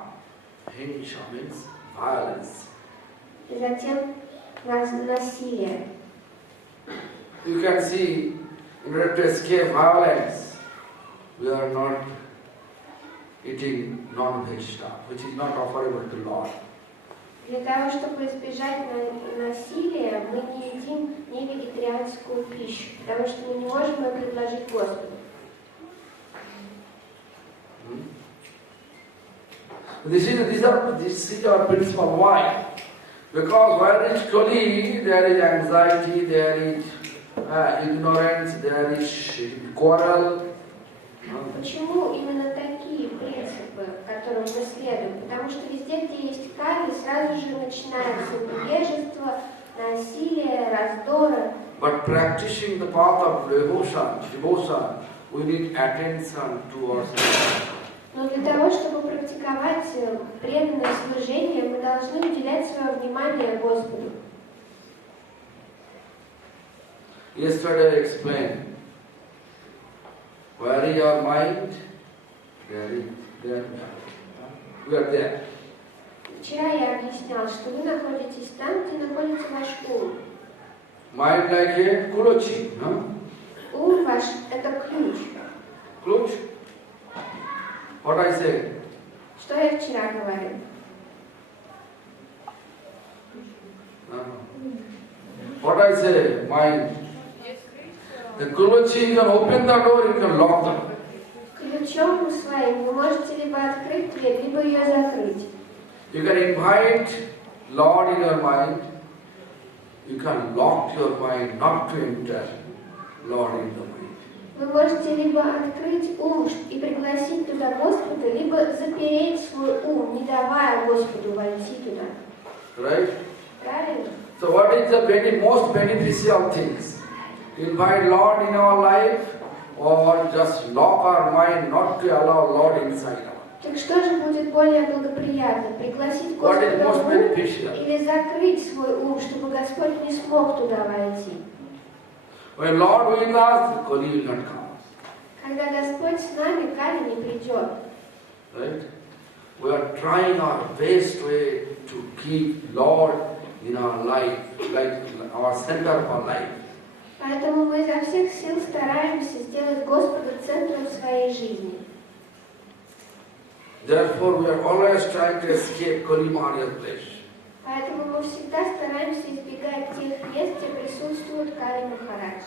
Hinsha means violence. И затем насилие. You can see, in order to escape violence, we are not eating non-veg stuff, which is not offerable to Lord. Для того, чтобы избежать насилия, мы не едим невегетарианскую пищу, потому что мы не можем ее предложить Господу. This is our principle. Why? Because where is Kali, there is anxiety, there is ignorance, there is quarrel. Почему именно такие принципы, которым мы следуем? Потому что везде, где есть кали, сразу же начинается невежество, насилие, раздоры. But practicing the path of devotion, we need attention towards God. Но для того, чтобы практиковать преданное служение, мы должны уделять свое внимание Господу. Yesterday I explained, where is your mind? There. We are there. Вчера я объяснял, что вы находитесь там, где находится ваш ум. Mind like a kulochi, no? Ум ваш – это ключ. Ключ? What I say? Что я вчера говорил? What I say? Mind. The kulochi, you can open the door, you can lock the door. Ключом своим вы можете либо открыть дверь, либо ее закрыть. You can invite Lord in your mind. You can lock your mind not to enter Lord in the mind. Вы можете либо открыть ум и пригласить туда Господа, либо запереть свой ум, не давая Господу войти туда. Right? Правильно? So what is the most beneficial things? Invite Lord in our life or just lock our mind not to allow Lord inside our life? Так что же будет более благоприятно? Пригласить Господа в ум или закрыть свой ум, чтобы Господь не смог туда войти? When Lord with us, Kali will not come. Когда Господь с нами, Кали не придет. Right? We are trying our best way to keep Lord in our life, like our center of our life. Поэтому мы изо всех сил стараемся сделать Господа центром своей жизни. Therefore, we are always trying to escape Kali Maharaj's place. Поэтому мы всегда стараемся избегать тех мест, где присутствует Кали Махарадж.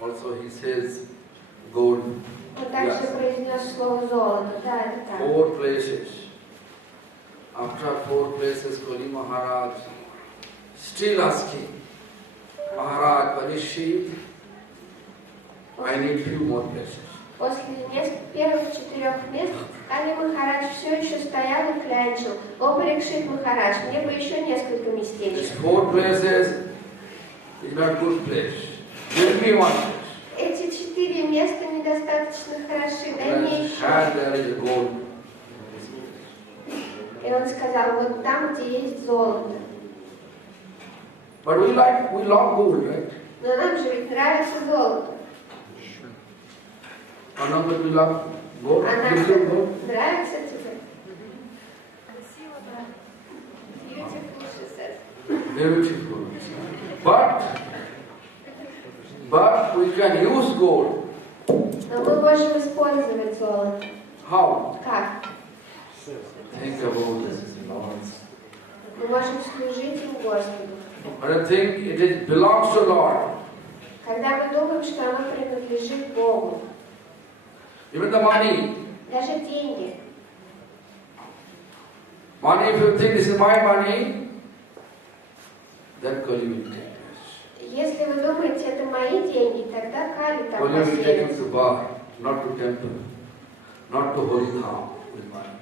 Also, he says, gold. Он также произнес слово золото. Да, это так. 4 places. After 4 places, Kali Maharaj still asking, Maharaj, Parishit, I need few more places. После первых 4 мест Кали Махарадж все еще стоял и клянчил. О, Парикшит Махарадж, мне бы еще несколько местечек. These 4 places is not good place. Give me one place. Эти 4 места недостаточно хороши, дай мне еще. And there is a gold. И он сказал, вот там, где есть золото. But we love gold, right? Но нам же ведь нравится золото. Or number we love gold, А нам beautiful gold. нравится тебе? Красиво, да. Beautiful, she says. Beautiful. But we can use gold. Но мы можем использовать золото. How? Как? Think about this. Мы можем служить им Господу. But I think it belongs to Lord. Когда мы думаем, что оно принадлежит Богу. Even the money. Даже деньги. Money, if you think this is my money, then Kali will take place. Если вы думаете, это мои деньги, тогда Кали там Kali will take you поселится. to bar, not to temple, not to holy town with money.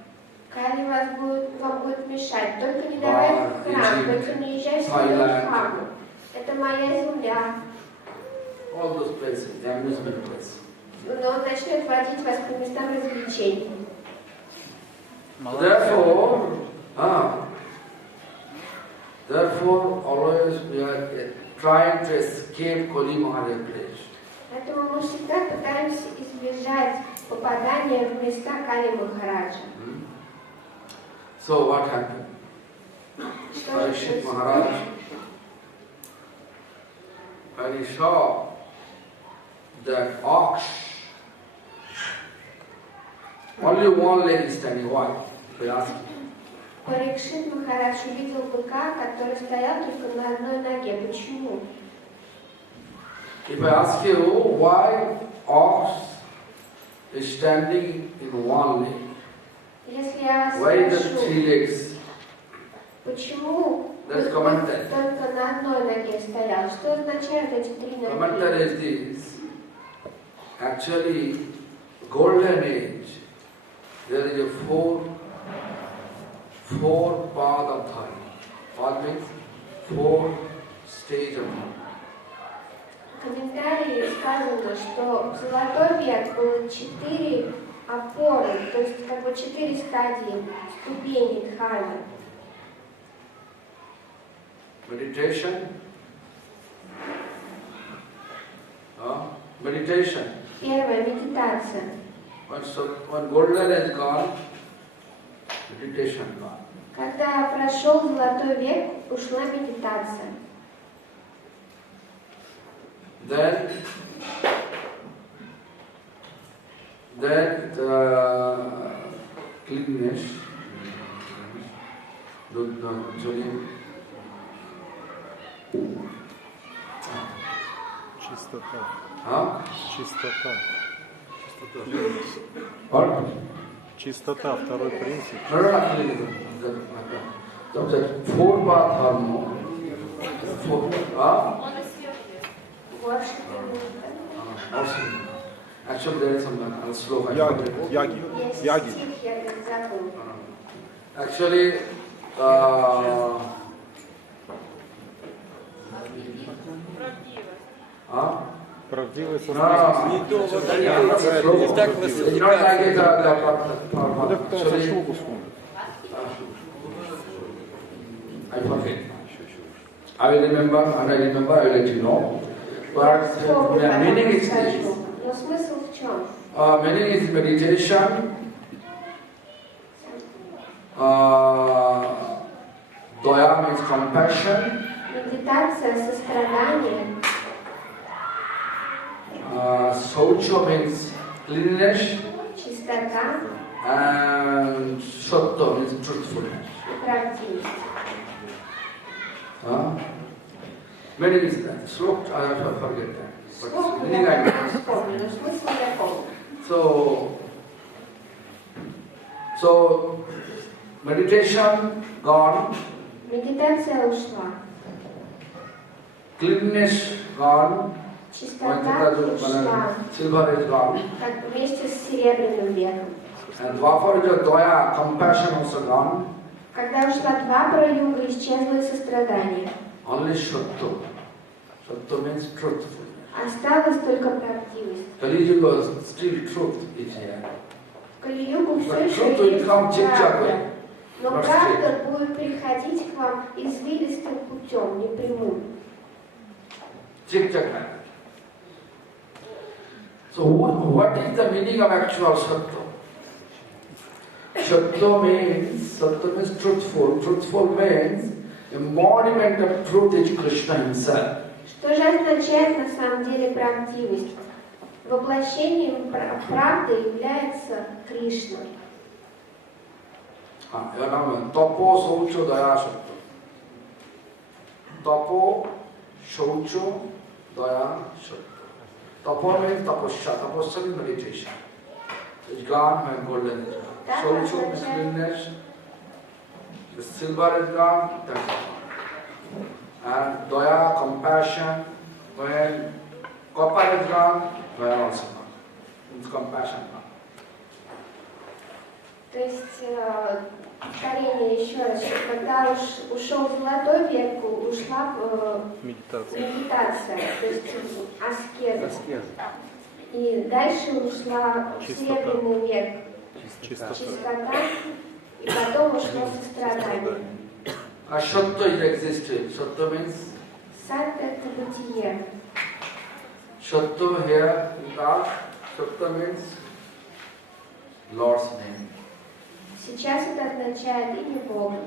Кали вам будет мешать. Только не давай в храм, только не езжай в храм. Это моя земля. All those places, the amusement places. Но он начнет водить вас по местам развлечений. Therefore, always we are trying to escape Kali Maharaj's place. Поэтому мы всегда пытаемся избежать попадания в места Кали Махараджа. So what happened? Parikshit Maharaj, when he saw that ox, only one leg is standing. Why? He asked. Парикшит Махарадж увидел быка, который стоял только на одной ноге. Почему? If I ask you why ox is standing in one leg, Если я Why the спрошу, 3 legs? почему That's commentary. только на одной ноге стоял, что означают эти 3 ноги? Commentary is this. Actually, golden age, there is a four path of dharma. Path means 4 stage of dharma. В комментарии сказано, что в золотой век было 4 опоры, то есть как бы 4 стадии, ступени дхармы. Meditation. Meditation. Первая медитация. When golden is gone, meditation gone. Когда прошел золотой век, ушла медитация. Then cleanness, Чистота. Huh? Чистота. What? Чистота, второй принцип. No, that 4 path dharma. Вот что ты Actually, there is some sloka. Яги. Есть Яги. стих, я как забыл. Actually, Правдивость. I forget. I will remember, and I remember, I will let you know. But the meaning is this. Но смысл в чем? Meaning is meditation. Daya means compassion. Медитация, сострадание. Saucha means cleanliness. Чистота And Sattva means truthfulness. и правдивость. Meaning is that. Slok, I have to forget that. Слов But meaning я I не know. вспомню, но смысл я помню. So meditation gone, Медитация ушла. cleanness gone, Чистота ушла. silver is gone, Как вместе с серебряным веком. and Dwapara Daya, compassion also gone, Когда ушла Двапара юга, исчезло и сострадание. only Sattva. Sattva means truthfulness. Осталась только правдивость. Kali Yuga, still truth is here. В Кали-югу все But еще truth will есть come правда. zigzag. Но правда будет приходить к вам извилистым путем, непрямым. Zigzag manner. So what is the meaning of actual Sattva? Sattva means truthful. Truthful means embodiment of truth is Krishna himself. Что же означает на самом деле правдивость? Воплощением правды является Кришна. Tapo, Saucho, Daya, Sattva. Tapo, Saucho, Daya, Sattva. Tapo means tapasya. Tapasya means meditation. It's gone when golden is gone. Saucho means cleanness. The silver is gone, that's gone. And Daya, compassion, when copper is gone, Daya also gone. Means compassion gone. То есть, повторение еще раз, что когда ушел золотой век, ушла медитация, то есть аскеза. И дальше ушла серебряный век, чистота, и потом ушло сострадание. Sattva is existing. Sattva means? Сат — это бытие. Sattva here in that, Sattva means Lord's name. Сейчас это означает имя Бога.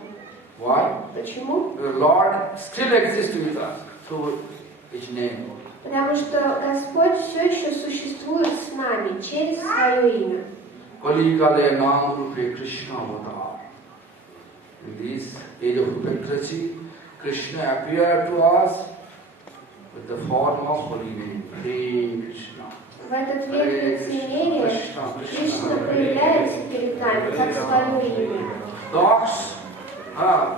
Why? Почему? The Lord still exists with us through His name. Потому что Господь все еще существует с нами через свое имя. Kali Kale Nam Rupe Krishna Avatar. In this age of hypocrisy, Krishna appeared to us with the form of holy name, Hare Krishna. В В этот век лицемерия Кришна проявляется перед нами, как свое имя. Dogs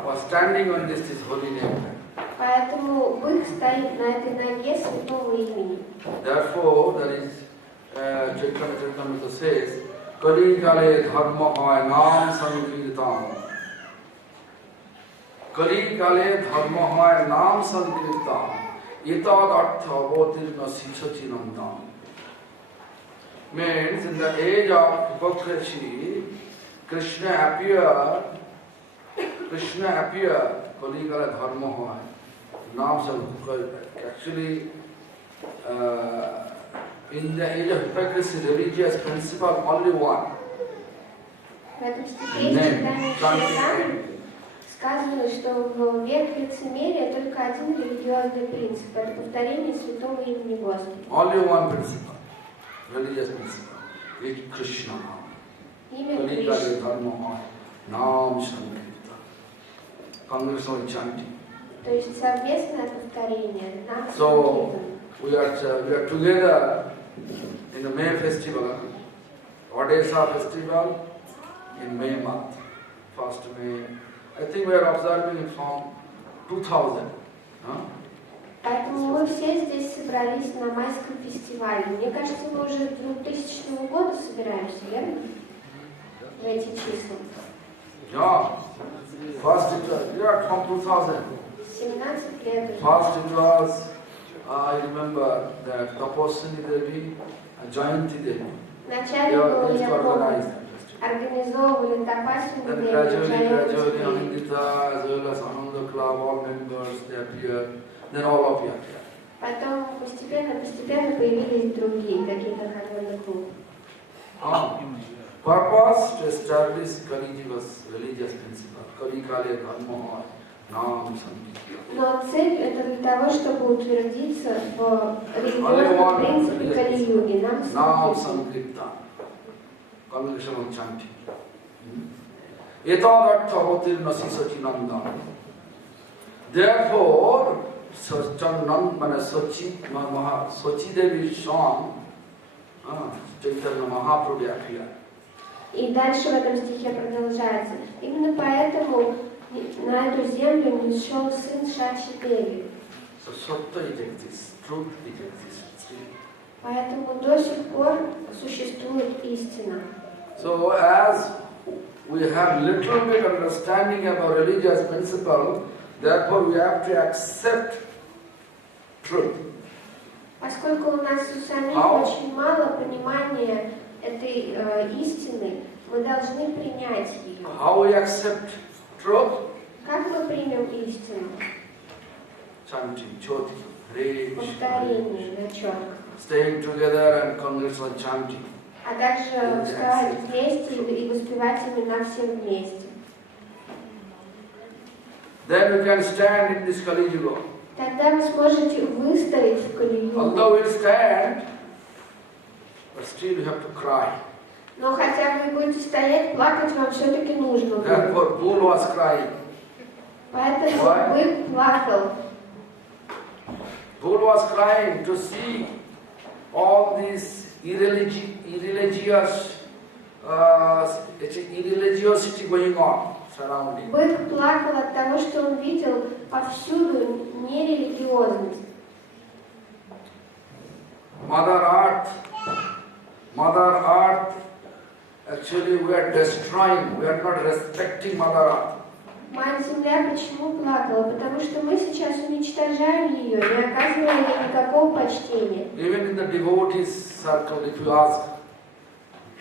was standing on this holy name. Поэтому бык стоит на этой ноге святого имени. Therefore, there is Chaitanya Charitamrita says, Kali Kale Dharma Hoy Naam Sankirtan. Kali Kale Dharma Hoy Naam Sankirtan. Itad Artha Avotirna Sisachinandam. Means in the age of hypocrisy, Krishna appeared, Kali Kale Dharma Hoy Naam Sankirtan. Actually, in the age of hypocrisy, religious principle only one. В этом стихе читания Шри сказано, что в век лицемерия только один религиозный принцип – это повторение святого имени Господа. Only one principle, religious principle, is Krishna. Имя Кришны. Naam Sankirtan. Congregational chanting. То есть совместное повторение. Нам So, we are together in the May festival, Odesa festival in May month, 1st May. I think we are observing it from 2000. Поэтому мы все здесь собрались на майском фестивале. Мне кажется, мы уже 2000 года собираемся, верно? В эти числа. Yeah, first it was, from 2000. 17 лет уже. First it was, I remember that Taposini Devi and Jayanti Devi. Вначале было, я помню, organized. организовывали Тапасину Then Деву, gradually, Джаянти. Anindita as well as Ananda Club, all members, they appear. Then all of you appear. Потом постепенно появились другие, какие-то контрольные клубы. Purpose to establish Kali-jiva's religious principle. Kali Kale Dharma Naam Sankirtan. Но цель это для того, чтобы утвердиться в религиозном принципе Кали-юги. Naam Sankirtan. Congregational chanting. Etad artha avatirna sisachinandam. Therefore, Sochi Devi song, Chaitanya Mahaprabhu appeared. И дальше в этом стихе продолжается. Именно поэтому на эту землю не шел сын Шачи Деви. So Sattva exists, truth exists. Поэтому до сих пор существует истина. So as we have little bit understanding about religious principle, therefore we have to accept truth. Поскольку у нас у самих очень мало понимания этой истины, мы должны принять ее. How we accept truth? Как мы примем истину? Chanting, Jyoti, Hare Повторение, начет. Staying together and congregational chanting. А также вставать вместе и воспевать имена всем вместе. Then we can stand in this Kali Yuga. Тогда вы сможете выстоять в Кали-югу. Although we stand, but still you have to cry. Но хотя вы будете стоять, плакать вам все-таки нужно будет. Therefore, bull was crying. Поэтому бык плакал. Bull was crying to see all these irreligiosity going on surrounding. Бык плакал от того, что он видел повсюду нерелигиозность. Mother Earth, actually we are destroying, we are not respecting Mother Earth. Мать Земля почему плакала? Потому что мы сейчас уничтожаем ее, не оказываем ей никакого почтения. Even in the devotees circle, if you ask,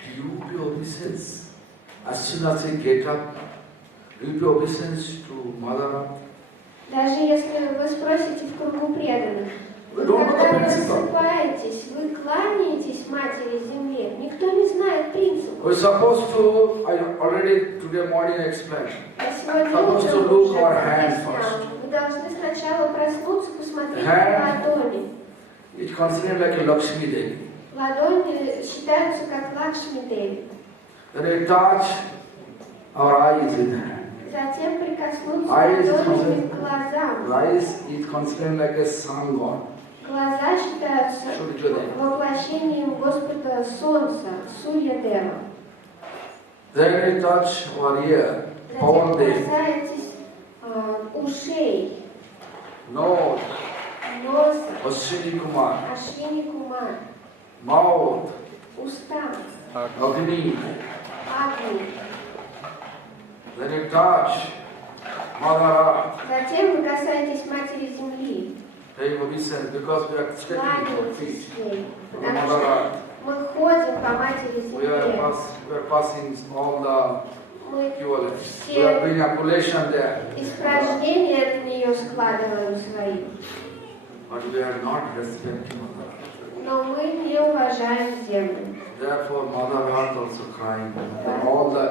do you pay obeisance? As soon as they get up, do you pay obeisance to Mother Earth? Даже если вы спросите в кругу преданных, вы когда просыпаетесь, вы кланяетесь Матери Земле, никто не знает принцип. We're supposed to, I already today morning explained, Я сегодня supposed to утром look уже our hands объясняла. first. Вы должны сначала проснуться, посмотреть на Hand. ладони. It's considered like a Lakshmi Devi. Ладони считаются как Лакшми Деви. Then we touch our eyes with the hand. Затем прикоснуться Eyes ладонями is к глазам. Eyes is considered like a sun god. Глаза считаются считаются воплощением Господа Солнца, Сурья-дева. Then you touch our ear, Затем касаетесь ушей, nose, носа, Ashwini Kumar, Ашвини Кумар, mouth, уста, Agni. Агни. Then you touch Mother Затем вы касаетесь Матери Земли, Earth. Because we are stepping for кланяетесь feet. ей, Mother потому что Earth. мы ходим по Матери We are, Земле. we are passing all the Мы equivalents. We are doing appellation there. испражнения от нее складываем свои, But we are not respecting Mother Earth. но мы не уважаем Землю. Therefore, Mother Earth also crying for all the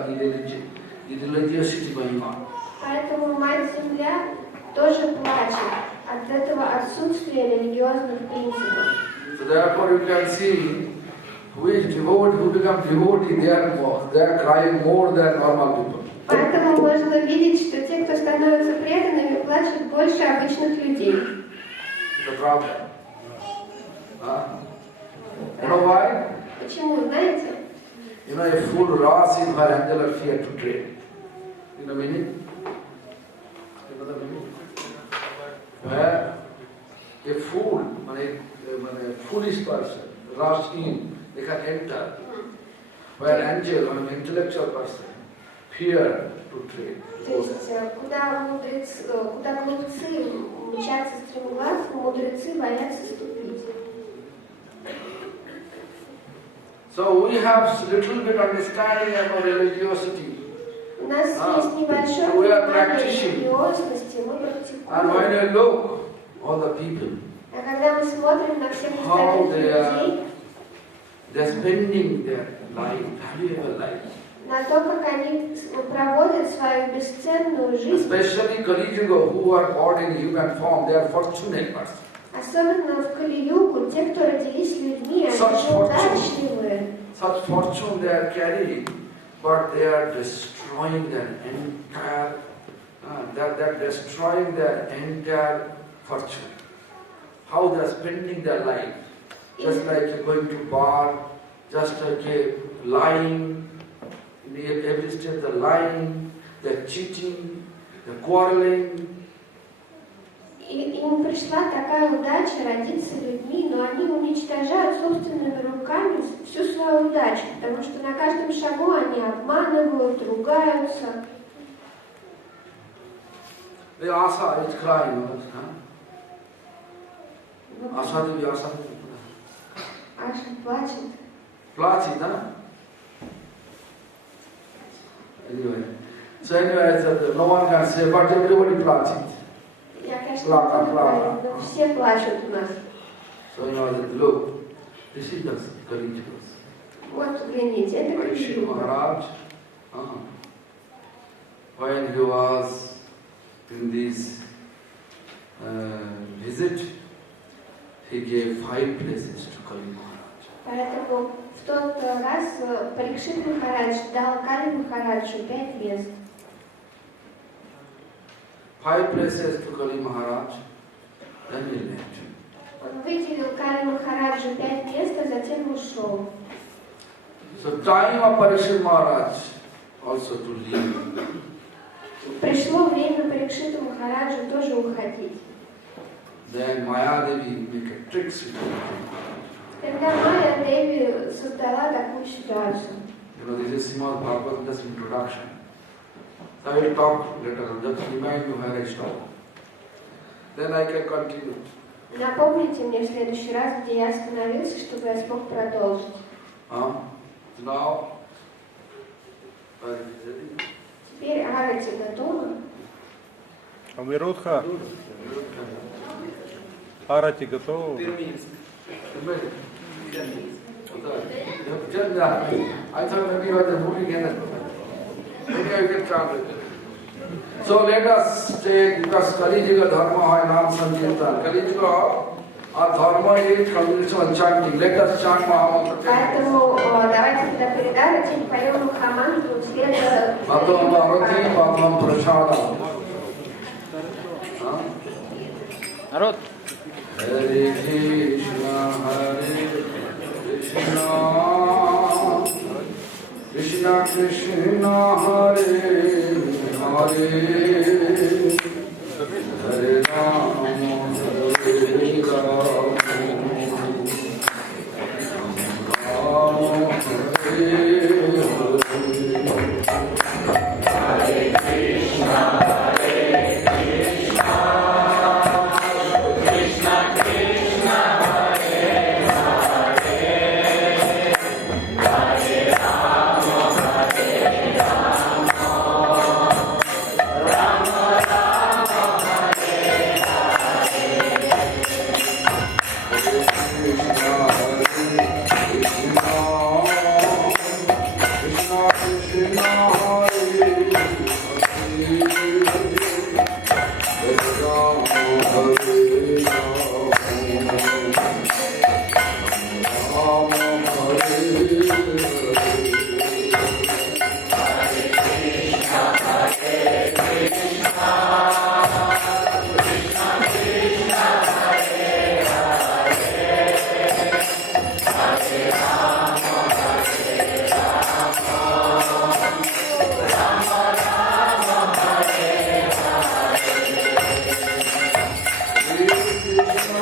irreligiosity going on. Поэтому Мать Земля тоже плачет от этого отсутствия религиозных принципов. So therefore, you can see who is devotee, who become devotee, they are crying more than normal people. Поэтому можно видеть, что те, кто становятся преданными, плачут больше обычных людей. The problem. You know why? Почему, знаете? You know, a fool roars in her angel of fear to trade. You know meaning? You know the meaning? Where a fool, a foolish person, rush in, they can enter. Where an angel or an intellectual person, fear to trade. То есть, куда глупцы мчатся стремглав, мудрецы боятся ступить. So we have little bit understanding about religiosity. У нас есть небольшое понимание религиозности, мы And when практикуем. you look, all the people, А когда мы смотрим на всех how остальных людей, they are spending their life, valuable life. на то, как они проводят свою бесценную жизнь, Especially Kali Yuga, who are born in human form, they are fortunate persons. особенно в Кали-югу, те, кто родились людьми, они Such же удачливые. Such fortune they are carrying, but they are destroying their entire, they're destroying their entire fortune. How they are spending their life, just like you're going to bar, just like a lying, in every step they're lying, they're cheating, they're quarreling. Им пришла такая удача родиться людьми, но они уничтожают собственными руками всю свою удачу, потому что на каждом шагу они обманывают, ругаются. The Asa is crying, Asa Devi, Asa Devi. Аша плачет. Plachi, na? Anyway. So anyway, no one can say, but everybody plachi. Я, конечно, не буду говорить, но все плачут у нас. So look, this is the Kali Yuga. Вот, глядите, это Parikshit Кали-юга. Maharaj, when he was in this visit, he gave 5 places to Kali Maharaj. Поэтому в тот раз Парикшит Махарадж дал Кали Махараджу 5 мест. 5 places to Kali Maharaj, then he left. Он выделил Кали Махараджу 5 мест, а затем ушел. So time of Parikshit Maharaj also to leave. Пришло время Парикшиту Махараджу тоже уходить. Then Maya Devi make a tricks with him. Тогда Майя Деви создала такую ситуацию. You know, this is Srimad Bhagavatam's introduction. So I will talk later on, just remind you where I stop. Then I can continue. Напомните мне в следующий раз, где я остановился, чтобы я смог продолжить. Now, Теперь Арати готова. Амирудха, Арати готова? I thought maybe you were moving in. Maybe I can translate it. So let us take, because Kali Yuga Dharma hai Nam Sankirtan. Kali Yuga, our Dharma is continuation and chanting. Let us chant Mahamantra. Поэтому давайте тогда перед Арати поем Махамантру вслед за... Bhagavad Bhagavati Bhagavad Prasada. Народ! Hare Krishna. Krishna Krishna Hare Hare Hare Rama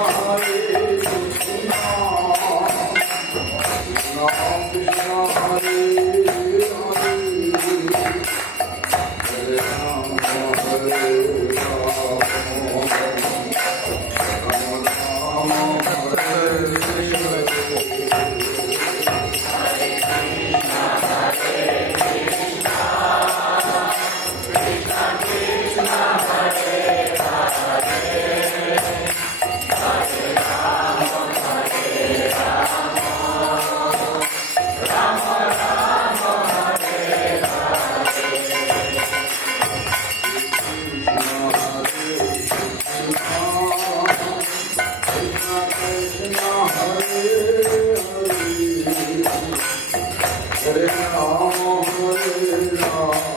Hare Rama